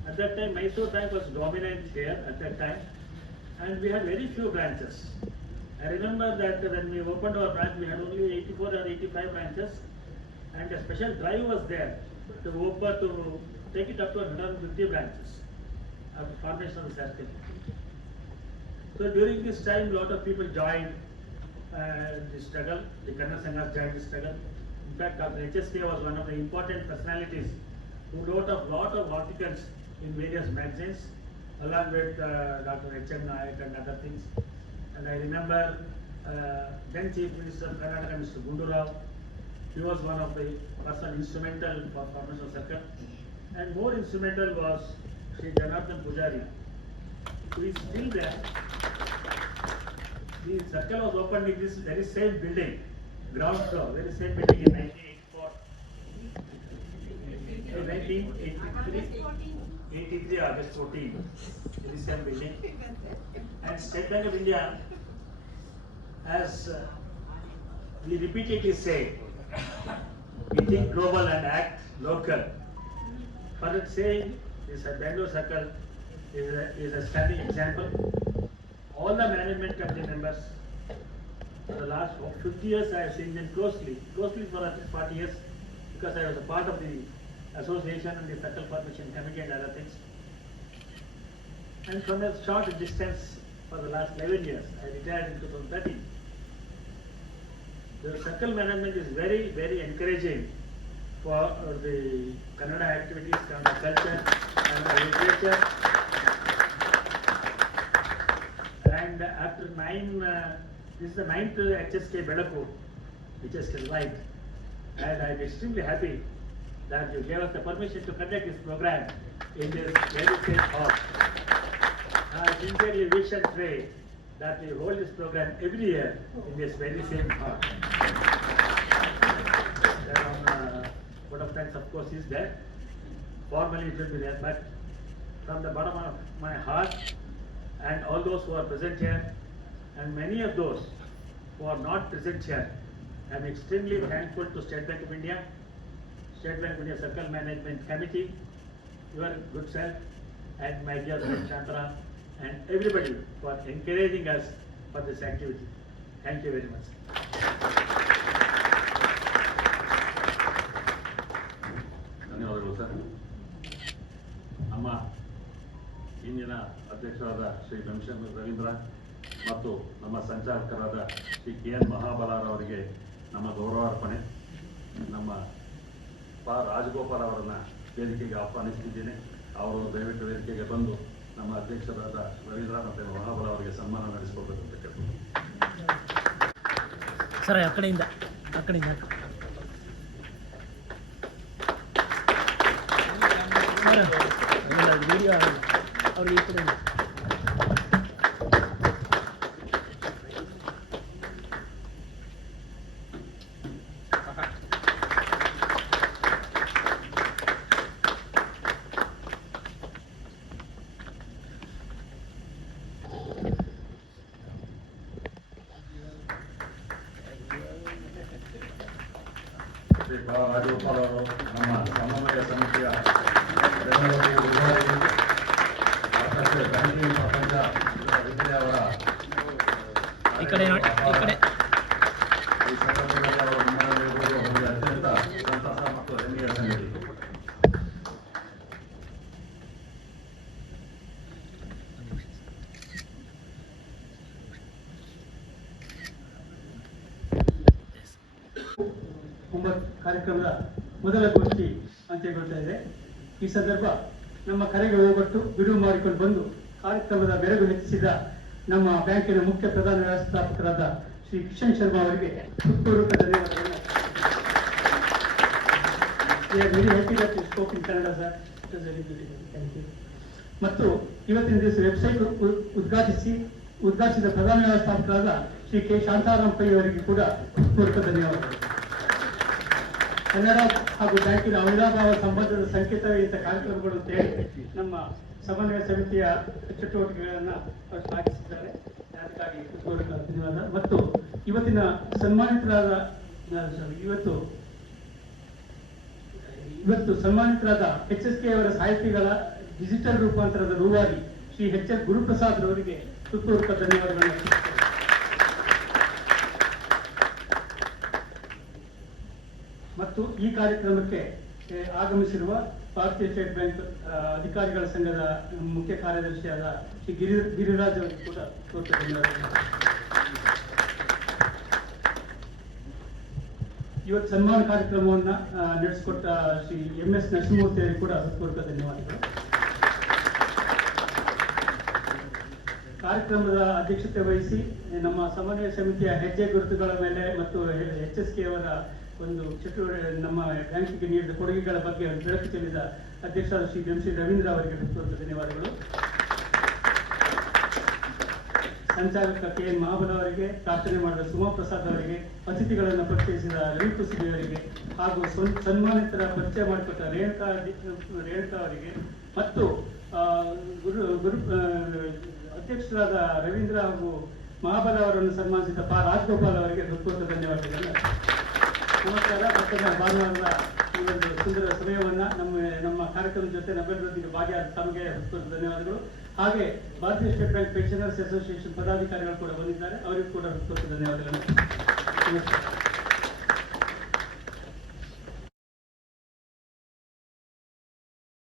At that time, Mysore Bank was dominant here at that time, and we had very few branches. I remember that when we opened our branch, we had only 84 or 85 branches, and a special drive was there to take it up to 150 branches after formation of the circle. So during this time, a lot of people joined the struggle. The Kannada Sanghas joined the struggle. In fact, Dr. HSK was one of the important personalities who wrote a lot of articles in various magazines, along with Dr. H.M. Nayak and other things. And I remember then Chief Minister of Karnataka, Mr. Gundu Rao, he was one of the person instrumental for formation of circle. And more instrumental was Sri Janardhan Pujari, who is still there. The circle was opened in this very same building, ground floor, very same building in 1984. In 1983, August 14, in the same building. And State Bank of India, as we repeatedly say, we think global and act local. For that saying, this Bangalore Circle is a standing example. All the management committee members, for the last 50 years I have seen them closely for at least 40 years, because I was a part of the association and the Circle Formation Committee and other things. And from a short distance for the last 11 years, I retired in 2013. The Circle management is very, very encouraging for the Kannada activities, Kannada culture, Kannada literature. And after this is the 9th HSK Bedaku, which is right. And I'm extremely happy that you gave us the permission to conduct this program in this very same hall. I sincerely wish and pray that we hold this program every year in this very same hall. Vote of thanks, of course, is there. Formally it will be there, but from the bottom of my heart, and all those who are present here, and many of those who are not present here, I am extremely thankful to State Bank of India, State Bank of India Circle Management Committee, your good self, and my dear friend Shantara, and everybody for encouraging us for this activity. Thank you very much. ಧನ್ಯವಾದಗಳು sir. ನಮ್ಮ ಇಂದಿನ ಅಧ್ಯಕ್ಷರಾದ ಶ್ರೀ ಬೆಂಶನ್ ರವೀಂದ್ರ ಮತ್ತು ನಮ್ಮ ಸಂಚಾಲಕರಾದ Shri KN ಮಹಾಬಲಾರವರಿಗೆ ನಮ್ಮ ಗೌರವಾರ್ಪಣೆ. ನಮ್ಮ ರಾಜಗೋಪಾಲ್ ಅವರನ್ನ ವೇದಿಕೆಗೆ ಆಹ್ವಾನಿಸ್ತಿದ್ದೇನೆ. ಅವರು ದಯವಿಟ್ಟು ವೇದಿಕೆಗೆ ಬಂದು ನಮ್ಮ ಅಧ್ಯಕ್ಷರಾದ ರವೀಂದ್ರ ಮತ್ತು ಮಹಾಬಲ ಅವರಿಗೆ ಸನ್ಮಾನ ನಡೆಸಿಕೊಡ್ಬೇಕು ಅಂತ ಕೇಳ್ತೀನಿ. ಸರ್ ಆ ಕಡೆಯಿಂದ ವಿಡಿಯೋ ಅವ್ರಿಗೆ ಈ ಕಡೆಯಿಂದ ಶ್ರೀ ರಾಜಗೋಪಾಲ್ ಅವರು ನಮ್ಮ ಸಮನ್ವಯ ಸಮಿತಿಯ ಬ್ಯಾಂಕಿಂಗ್ ಪ್ರಪಂಚ ಅವರ ಈ ಕಡೆ ಈ ಸಂದರ್ಭದಲ್ಲಿ ಅವರು ನಮ್ಮಲ್ಲಿರುವುದು ಒಂದು ಅತ್ಯಂತ ಸಂತಸ ಮತ್ತು ಹೆಮ್ಮೆಯ ಸಂಗತಿ. ಕಾರ್ಯಕ್ರಮದ ಮೊದಲ ಗೋಷ್ಠಿ ಅಂತ್ಯಗೊಳ್ತಾ ಇದೆ. ಈ ಸಂದರ್ಭ ನಮ್ಮ ಕರೆಗೆ ಹೋಗೊಟ್ಟು ಬಿಡುವು ಮಾಡಿಕೊಂಡು ಬಂದು ಕಾರ್ಯಕ್ರಮದ ಮೆರುಗು ಹೆಚ್ಚಿಸಿದ ನಮ್ಮ ಬ್ಯಾಂಕಿನ ಮುಖ್ಯ ಪ್ರಧಾನ ವ್ಯವಸ್ಥಾಪಕರಾದ ಶ್ರೀ ಕಿಶನ್ ಶರ್ಮಾ ಅವರಿಗೆ ಹೃತ್ಪೂರ್ವಕ ಧನ್ಯವಾದಗಳು. ಮತ್ತು ಇವತ್ತಿನ ದಿವಸ ವೆಬ್ಸೈಟ್ ಉದ್ಘಾಟಿಸಿದ ಪ್ರಧಾನ ವ್ಯವಸ್ಥಾಪಕರಾದ ಶ್ರೀ ಕೆ ಶಾಂತಾರಾಮ್ ಪೈ ಅವರಿಗೆ ಕೂಡ ಹೃತ್ಪೂರ್ವಕ ಧನ್ಯವಾದಗಳು. ಕನ್ನಡ ಹಾಗೂ ಬ್ಯಾಂಕಿನ ಅವಿನಾಭಾವ ಸಂಬಂಧದ ಸಂಕೇತವೇ ಇಂಥ ಕಾರ್ಯಕ್ರಮಗಳು ಅಂತ ಹೇಳಿ ನಮ್ಮ ಸಮನ್ವಯ ಸಮಿತಿಯ ಚಟುವಟಿಕೆಗಳನ್ನು ಅವರು ಶ್ಲಾಘಿಸಿದ್ದಾರೆ. ಅದಕ್ಕಾಗಿ ಹೃತ್ಪೂರ್ವಕ ಧನ್ಯವಾದ. ಮತ್ತು ಇವತ್ತಿನ ಸನ್ಮಾನಿತರಾದ ಇವತ್ತು ಸನ್ಮಾನಿತರಾದ HSK ಅವರ ಸಾಹಿತಿಗಳ ಡಿಜಿಟಲ್ ರೂಪಾಂತರದ ರೂವಾರಿ ಶ್ರೀ HL ಗುರುಪ್ರಸಾದ್ ಅವರಿಗೆ ಹೃತ್ಪೂರ್ವಕ ಧನ್ಯವಾದಗಳನ್ನು ಅರ್ಪಿಸುತ್ತೇನೆ. ಮತ್ತು ಈ ಕಾರ್ಯಕ್ರಮಕ್ಕೆ ಆಗಮಿಸಿರುವ ಭಾರತೀಯ ಸ್ಟೇಟ್ ಬ್ಯಾಂಕ್ ಅಧಿಕಾರಿಗಳ ಸಂಘದ ಮುಖ್ಯ ಕಾರ್ಯದರ್ಶಿಯಾದ ಶ್ರೀ ಗಿರಿರಾಜ್ ಅವರಿಗೆ ಕೂಡ ಹೃತ್ಪೂರ್ವಕ ಧನ್ಯವಾದಗಳು. ಇವತ್ತು ಸನ್ಮಾನ ಕಾರ್ಯಕ್ರಮವನ್ನು ನಡೆಸಿಕೊಟ್ಟ ಶ್ರೀ MS ನರಸಿಂಹಮೂರ್ತಿ ಅವರಿಗೆ ಕೂಡ ಹೃತ್ಪೂರ್ವಕ ಧನ್ಯವಾದಗಳು. ಕಾರ್ಯಕ್ರಮದ ಅಧ್ಯಕ್ಷತೆ ವಹಿಸಿ ನಮ್ಮ ಸಮನ್ವಯ ಸಮಿತಿಯ ಹೆಜ್ಜೆ ಗುರುತುಗಳ ಮೇಲೆ ಮತ್ತು HSK ಅವರ ಒಂದು ನಮ್ಮ ಬ್ಯಾಂಕಿಗೆ ನೀಡಿದ ಕೊಡುಗೆಗಳ ಬಗ್ಗೆ ಬೆಳಕು ಚೆಲ್ಲಿದ ಅಧ್ಯಕ್ಷರಾದ ಶ್ರೀ MC ರವೀಂದ್ರ ಅವರಿಗೆ ಹೃತ್ಪೂರ್ವಕ ಧನ್ಯವಾದಗಳು. ಸಂಚಾಲಕ KN ಮಹಾಬಲ ಅವರಿಗೆ, ಪ್ರಾರ್ಥನೆ ಮಾಡಿದ ಸುಮಾ ಪ್ರಸಾದ್ ಅವರಿಗೆ, ಅತಿಥಿಗಳನ್ನು ಪರಿಚಯಿಸಿದ ರವಿ ಕುಸುಬಿ ಅವರಿಗೆ ಹಾಗೂ ಸನ್ಮಾನಿತರ ಪರಿಚಯ ಮಾಡಿಕೊಟ್ಟ ರೇಣುಕಾ ಅವರಿಗೆ ಮತ್ತು ಅಧ್ಯಕ್ಷರಾದ ರವೀಂದ್ರ ಹಾಗೂ ಮಹಾಬಲ ಅವರನ್ನು ಸನ್ಮಾನಿಸಿದ ರಾಜಗೋಪಾಲ್ ಅವರಿಗೆ ಹೃತ್ಪೂರ್ವಕ ಧನ್ಯವಾದಗಳು. ನಮಸ್ಕಾರ. ಮತ್ತೊಮ್ಮೆ ಭಾನುವಾರದ ಈ ಒಂದು ಸುಂದರ ಸಮಯವನ್ನು ನಮ್ಮ ಕಾರ್ಯಕ್ರಮದ ಜೊತೆ ನಮ್ಮೆಲ್ಲರೊಂದಿಗೆ ಭಾಗಿಯಾದ ತಮಗೆ ಹೃತ್ಪೂರ್ವಕ ಧನ್ಯವಾದಗಳು. ಹಾಗೆ ಭಾರತೀಯ ಸ್ಟೇಟ್ ಬ್ಯಾಂಕ್ ಪೆನ್ಷನರ್ಸ್ ಅಸೋಸಿಯೇಷನ್ ಪದಾಧಿಕಾರಿಗಳು ಕೂಡ ಬಂದಿದ್ದಾರೆ, ಅವರಿಗೂ ಕೂಡ ಹೃತ್ಪೂರ್ವಕ ಧನ್ಯವಾದಗಳು. ನಮಸ್ಕಾರ.